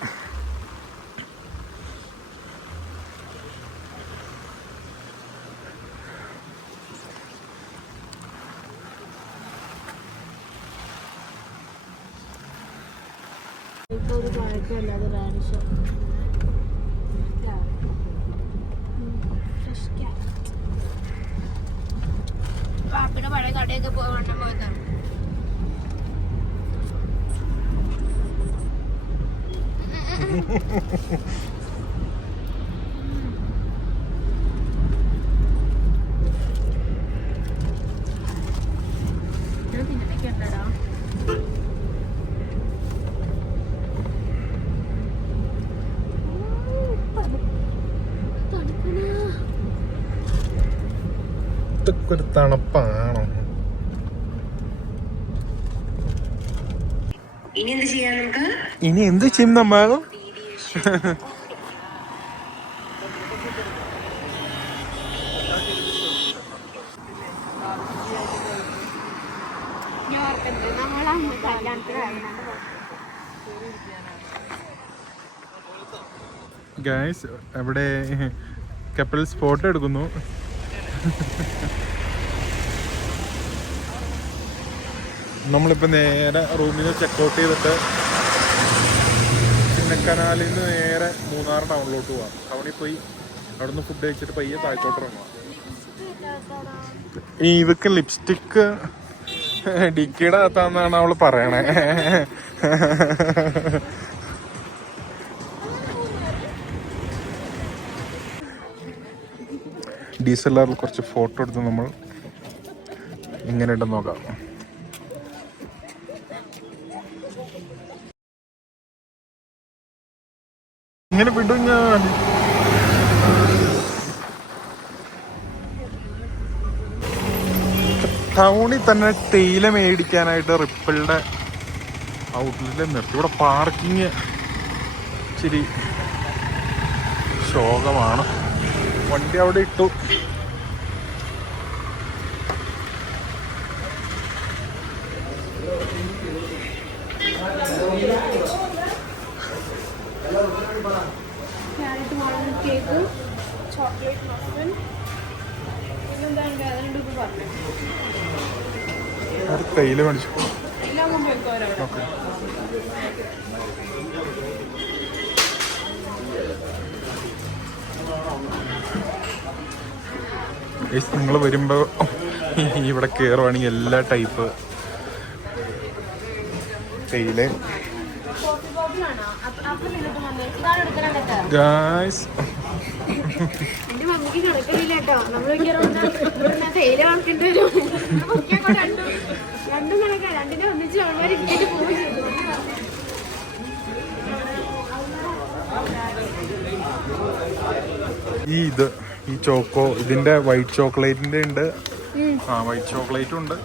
പാപ്പിന്റെ പഴയ കടയൊക്കെ പോകണം പോയതാണ്. ഇതൊക്കെ ഒരു തണുപ്പാണോ? ഇനി എന്ത് ചെയ്യും നമ്മൾ? ഗൈസ് അവിടെ കപ്പിൾസ് ഫോട്ടോ എടുക്കുന്നു. നമ്മളിപ്പോൾ നേരെ റൂമിൽ നിന്ന് ചെക്കൗട്ട് ചെയ്തിട്ട് ചിന്നക്കനാലിൽ നിന്ന് നേരെ മൂന്നാർ ടൗണിലോട്ട് പോവാം. ടൗണിൽ പോയി അവിടെ നിന്ന് ഫുഡ് കഴിച്ചിട്ട് പയ്യെ താഴത്തോട്ട് ഇറങ്ങുക. ഇവക്ക് ലിപ്സ്റ്റിക്ക് ഡിക്കിയുടെ അകത്താന്നാണ് അവള് പറയണേ. DSLR കുറച്ച് ഫോട്ടോ എടുത്ത് നമ്മൾ ഇങ്ങനെ ഉണ്ടെന്ന് നോക്കാം. ഇങ്ങനെ വിടും ഞാൻ. ടൗണിൽ തന്നെ തേയില മേടിക്കാനായിട്ട് റിപ്പിളുടെ ഔട്ട്ലെറ്റിൽ നിർത്തി. ഇവിടെ പാർക്കിങ് ഇച്ചിരി ശോകമാണ്. വണ്ടി അവിടെ ഇട്ടു. കേക്ക്, ചോക്ലേറ്റ് മഫിൻ, പിന്നെന്താ തേയില മേടിച്ചു. നിങ്ങൾ വരുമ്പോ ഇവിടെ കയറുവാണെങ്കിൽ എല്ലാ ടൈപ്പ് തേയില. ഗായ്സ് എന്റെ മമ്മിക്ക് കിടക്കില്ല കേട്ടോ. നമ്മൾ തേയില വളർത്തേണ്ടി വരും. രണ്ടും കണക്കാ. രണ്ടിനെ ഒന്നിച്ച് ആൾക്കാർ ഇട്ടിട്ട് പോവുകയും ചെയ്തു. ഈ ചോക്കോ ഇതിന്റെ വൈറ്റ് ചോക്ലേറ്റിന്റെ ഉണ്ട്. വൈറ്റ് ചോക്ലേറ്റും ഉണ്ട്,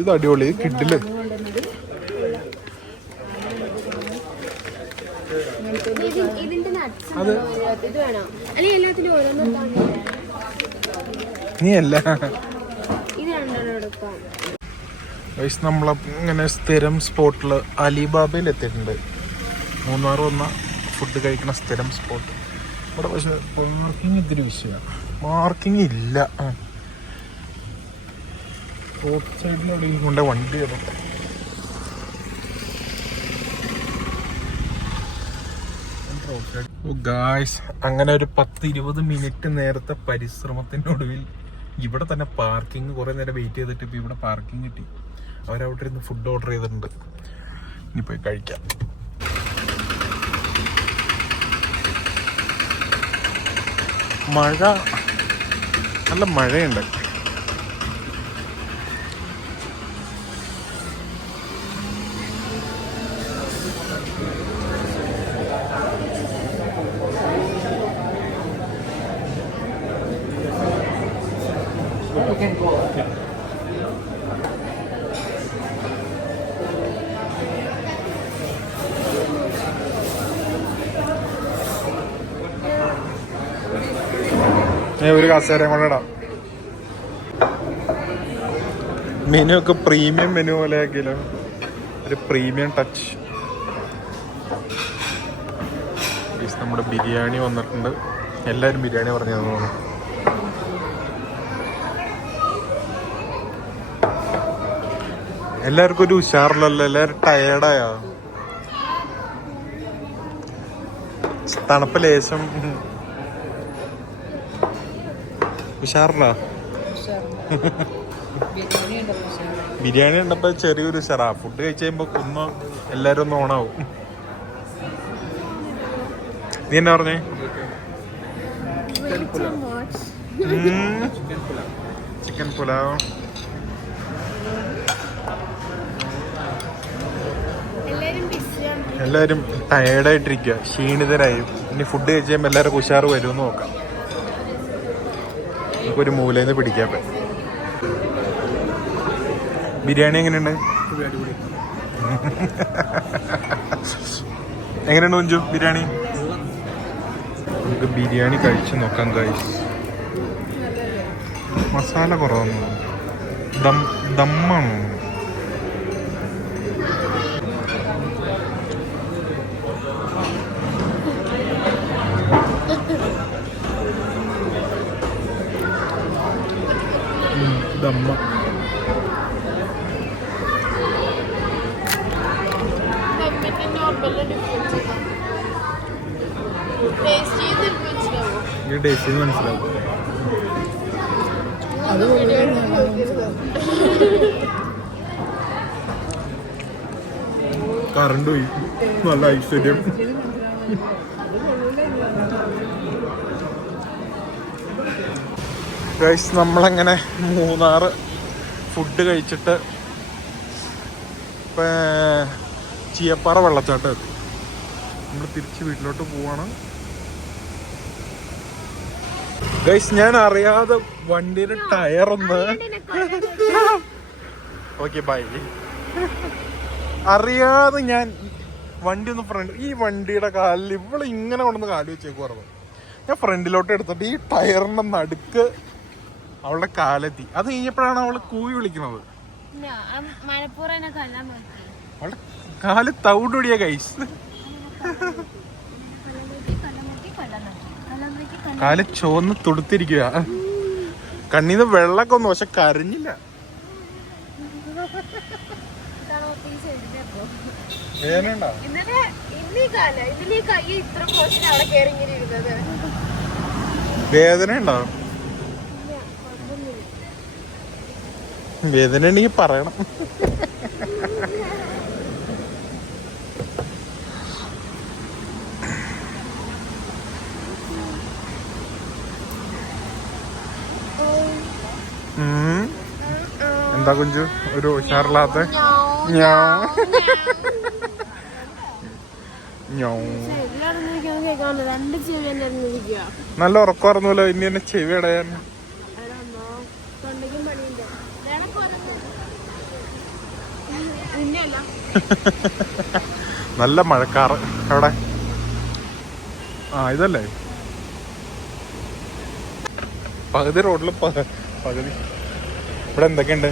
ഇത് അടിപൊളി കിട്ടില്ല. അത് നീ അല്ല നമ്മളെ ഇങ്ങനെ സ്ഥിരം സ്പോട്ടില് അലിബാബയിൽ എത്തിയിട്ടുണ്ട്. മൂന്നാർ വന്ന ഫുഡ് കഴിക്കുന്ന സ്ഥിരം സ്പോട്ട്. ഇവിടെ പക്ഷെ പാർക്കിംഗ് ഇത്തിരി വിഷയമാണ്. പാർക്കിംഗ് ഇല്ല. റോഡ് സൈഡിലവിടെ കൊണ്ട് വണ്ടി വരും. ഗായ്സ്, അങ്ങനെ ഒരു 10-20 മിനിറ്റ് നേരത്തെ പരിശ്രമത്തിനൊടുവിൽ ഇവിടെ തന്നെ പാർക്കിംഗ് കുറെ നേരം വെയിറ്റ് ചെയ്തിട്ട് ഇപ്പൊ ഇവിടെ പാർക്കിംഗ് കിട്ടി. അവരവിടെ ഇരുന്ന് ഫുഡ് ഓർഡർ ചെയ്തിട്ടുണ്ട്. ഇനി പോയി കഴിക്കാം. മഴ, നല്ല മഴയുണ്ട്. ഒരു കസേരയും കൂടെ ഇടാം. മെനു ഒക്കെ പ്രീമിയം മെനു പോലെ ആക്കിയല്ലോ. ഒരു പ്രീമിയം ടച്ച്. നമ്മുടെ ബിരിയാണി വന്നിട്ടുണ്ട്. എല്ലാവരും ബിരിയാണി പറഞ്ഞു തോന്നുന്നു. എല്ലാവർക്കും ഒരു ഉഷാറില്ലല്ലോ. എല്ലാവരും ടയേർഡായോ? തണുപ്പ് ലേശം ഉഷാറില്ല. ബിരിയാണി ഉണ്ടപ്പോ ചെറിയൊരു ഉഷാറാ. ഫുഡ് കഴിച്ച് കഴിയുമ്പോ എല്ലാരും ഒന്ന് ഓണാവും. നീ എന്നാ പറഞ്ഞേ? ചിക്കൻ പുലാവ്. എല്ലാരും ടയേർഡായിട്ടിരിക്കുക, ക്ഷീണിതരായി. ഇനി ഫുഡ് കഴിച്ച് കഴിയുമ്പോൾ എല്ലാവർക്കും ഉഷാറ് വരുമെന്ന് നോക്കാം. നമുക്കൊരു മൂലയിൽ നിന്ന് പിടിക്കാൻ പറ്റും. ബിരിയാണി എങ്ങനെയുണ്ട്? എങ്ങനെയുണ്ട് കുഞ്ചു ബിരിയാണി? നമുക്ക് ബിരിയാണി കഴിച്ച് നോക്കാം ഗൈസ്. മസാല കുറവാണ്, ദമ്മാണ്. ദമ്മ. ടേസ്റ്റ് മനസ്സിലാവും. കറണ്ട് പോയി. നല്ല ഐശ്വര്യം. ഗൈസ്, നമ്മളങ്ങനെ മൂന്നാറ് ഫുഡ് കഴിച്ചിട്ട് ചീയപ്പാറ വെള്ളച്ചാട്ടം എത്തി. നമ്മൾ തിരിച്ച് വീട്ടിലോട്ട് പോവാണ്. ഗൈസ്, ഞാൻ അറിയാതെ വണ്ടിയുടെ ടയറൊന്ന് ഓക്കെ ബൈ അറിയാതെ ഞാൻ വണ്ടി ഒന്ന് ഫ്രണ്ട്, ഈ വണ്ടിയുടെ കാലിൽ ഇവള് ഇങ്ങനെ കൊണ്ടൊന്ന് കാല് വെച്ചേക്കുവായിരുന്നു. ഞാൻ ഫ്രണ്ടിലോട്ട് എടുത്തിട്ട് ഈ ടയറിന്റെ നടുക്ക് അവളുടെ കാലെത്തി. അത് കഴിഞ്ഞപ്പോഴാണ് അവള് കൂവി വിളിക്കുന്നത്. അവളുടെ കാല് തവിടൊടിയ ഗൈസ്. കാല് ചുവന്ന് തുടുത്തിരിക്കുക. കണ്ണീന്ന് വെള്ളമൊക്കെ ഒന്ന്, പക്ഷെ കരഞ്ഞില്ല. വേദന ഉണ്ടോ? വേദന ഉണ്ടെങ്കിൽ പറയണം. എന്താ കുഞ്ചു ഒരു ഉഷാറില്ലാത്ത? നല്ല ഉറക്കമായിരുന്നല്ലോ. ഇനി എന്നെ ചെവി അടയാൻ. നല്ല മഴക്കാറ്. എവിടെ? ആ ഇതല്ലേ പകുതി റോഡിൽ പകുതി. ഇവിടെ എന്തൊക്കെയുണ്ട്?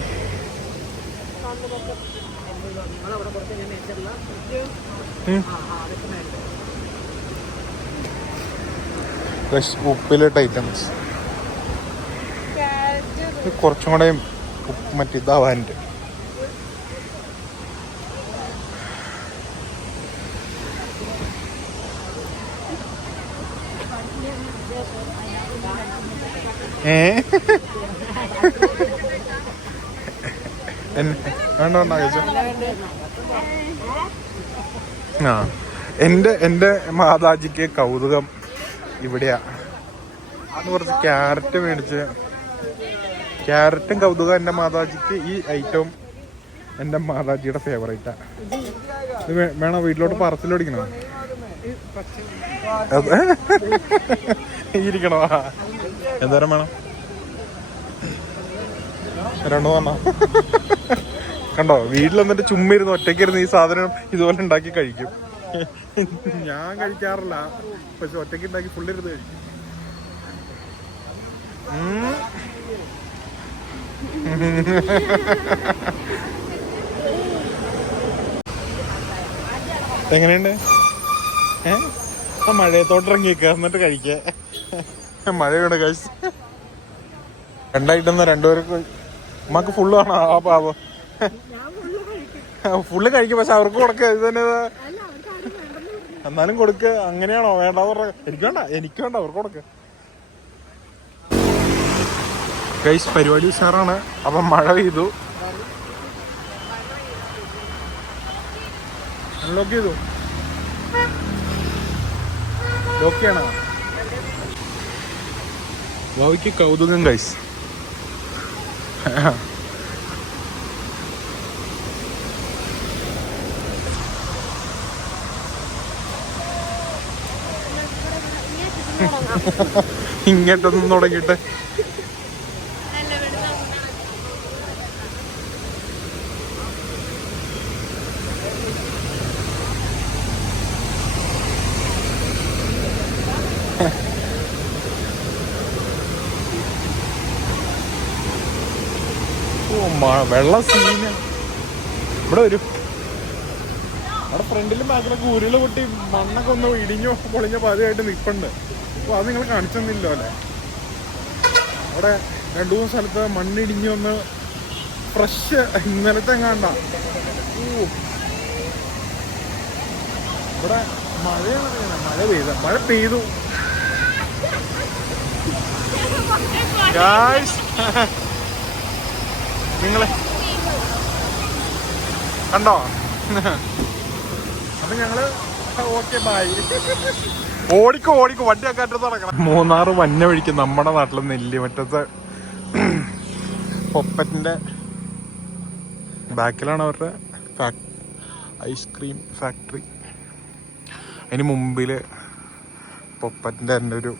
ഉപ്പിലിട്ട ഐറ്റംസ് കുറച്ചും കൂടെ മറ്റേ ഇതാവാനുണ്ട്. വേണ്ട ആ എൻ്റെ മാതാജിക്ക് കൗതുകം ഇവിടെയാ. അത് കുറച്ച് ക്യാരറ്റ് മേടിച്ച്, ക്യാരറ്റും കൗതുകം എൻ്റെ മാതാജിക്ക്. ഈ ഐറ്റം എൻ്റെ മാതാജിയുടെ ഫേവറേറ്റാ. ഇത് വേണോ? വീട്ടിലോട്ട് പറച്ചിലോടിക്കണോ? ഇരിക്കണോ? എന്തോരം വേണം? രണ്ടു പറഞ്ഞോ? കണ്ടോ, വീട്ടിൽ വന്നിട്ട് ചുമ്മാ ഇരുന്ന് ഒറ്റയ്ക്കിരുന്ന് ഈ സാധനം ഇതുപോലെ ഉണ്ടാക്കി കഴിക്കും. ഞാൻ കഴിക്കാറില്ല, പക്ഷെ ഒറ്റയ്ക്ക് ഉണ്ടാക്കി ഫുള്ളിരുന്ന് കഴിക്കും. എങ്ങനെയുണ്ട്? മഴയത്തോട്ടിറങ്ങി നിൽക്കുക എന്നിട്ട് കഴിക്കേ. മഴയാണ് കഴിച്ച്. രണ്ടായിട്ടൊന്ന് രണ്ടുപേർക്ക് ഉമ്മക്ക് ഫുള്ള് വേണം. ആ പാവം ഫുള്ള് കഴിക്കും, പക്ഷെ അവർക്ക് കൊടുക്കുക. ഇത് തന്നെ എന്നാലും കൊടുക്കുക. അങ്ങനെയാണോ? വേണ്ടാന്ന് പറഞ്ഞ എനിക്ക് വേണ്ട അവർക്ക് കൊടുക്കുക. ഗൈസ് പരിപാടി ഉഷാറാണ്. അപ്പം മഴ പെയ്തു. അൺലോക്ക് ചെയ്തു. ലോക്ക് ചെയ്യണോ? ഭാവിക്ക് കൗതുകം ഗൈസ്. ഇങ്ങോട്ടൊന്നും തുടങ്ങിയിട്ട് വെള്ളം സീന്. ഇവിടെ വരും. അവിടെ ഫ്രണ്ടിലും ബാക്കിലൊക്കെ ഉരുള് പൊട്ടി മണ്ണൊക്കെ ഒന്ന് ഇടിഞ്ഞോ പൊളിഞ്ഞ പാതയായിട്ട് നിൽപ്പുണ്ട്. അപ്പോൾ അത് നിങ്ങൾ കാണിച്ചെന്നില്ലോ അല്ലേ? അവിടെ 2-3 സ്ഥലത്ത് മണ്ണിടിഞ്ഞ് ഒന്ന് ഫ്രഷ് ഇന്നലത്തെ എങ്ങാണ്ട. ഇവിടെ മഴ പെയ്തു. നിങ്ങളെ കണ്ടോ? അപ്പൊ ഞങ്ങള് ഓക്കെ ബൈ. ഓടിക്കോ വണ്ടിയൊക്കെ അറ്റത്ത് നടക്കണം. മൂന്നാറ് വന്ന വഴിക്ക് നമ്മുടെ നാട്ടിൽ നെല്ലിമറ്റത്ത് പൊപ്പറ്റിന്റെ ബാക്കിലാണ് അവരുടെ ഐസ്ക്രീം ഫാക്ടറി. അതിന് മുമ്പില് പൊപ്പറ്റിന്റെ തന്നെ ഒരു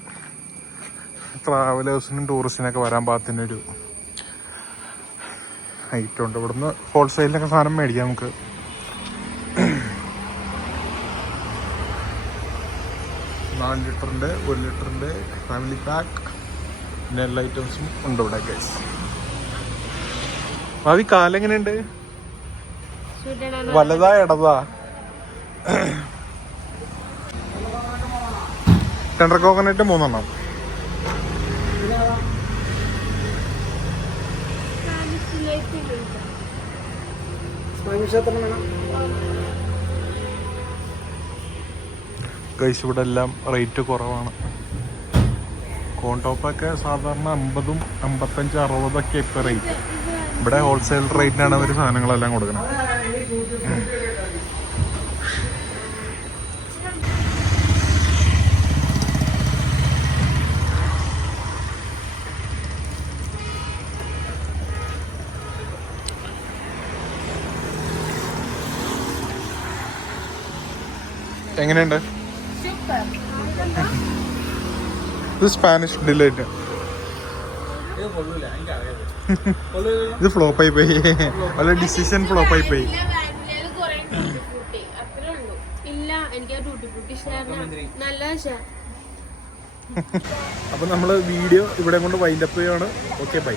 ട്രാവലേഴ്സിനും ടൂറിസ്റ്റിനൊക്കെ വരാൻ പാകത്തിനൊരു ഐറ്റം ഉണ്ട്. ഇവിടുന്ന് ഹോൾസെയിലിനൊക്കെ സാധനം മേടിക്കാം നമുക്ക്. $4 ലിറ്ററിൻ്റെ 1 ലിറ്ററിൻ്റെ ഫാമിലി പാക്ക് പിന്നെ എല്ലാ ഐറ്റംസും ഉണ്ട് ഇവിടെ ഗൈസ്. ഭാവി കാലെങ്ങനെയുണ്ട്? വലതാ ഇടതാ? ടെൻഡർ കോക്കനട്ട് 3 എണ്ണം. ഗൈസ് ഇവിടെ എല്ലാം റേറ്റ് കുറവാണ്. കോൺടോപ്പൊക്കെ സാധാരണ 50, 55, 60 ഇപ്പോൾ റേറ്റ്. ഇവിടെ ഹോൾസെയിൽ റേറ്റിനാണ് അവർ സാധനങ്ങളെല്ലാം കൊടുക്കുന്നത്. എങ്ങനെയുണ്ട്? ഇത് സ്പാനിഷ് ഡിലൈറ്റ്. ഇത് ഫ്ലോപ്പായി പോയി. അല്ല ഡിസിഷൻ ഫ്ലോപ്പായി പോയി. എനിക്ക് ടൂട്ടി ഫ്രൂട്ടി ഇഷ്ടമായിരുന്നു. നല്ല പക്ഷേ അപ്പോൾ നമ്മൾ വീഡിയോ ഇവിടെ കൊണ്ട് വൈൻഡപ്പ് ചെയ്യുകയാണ്. Okay bye.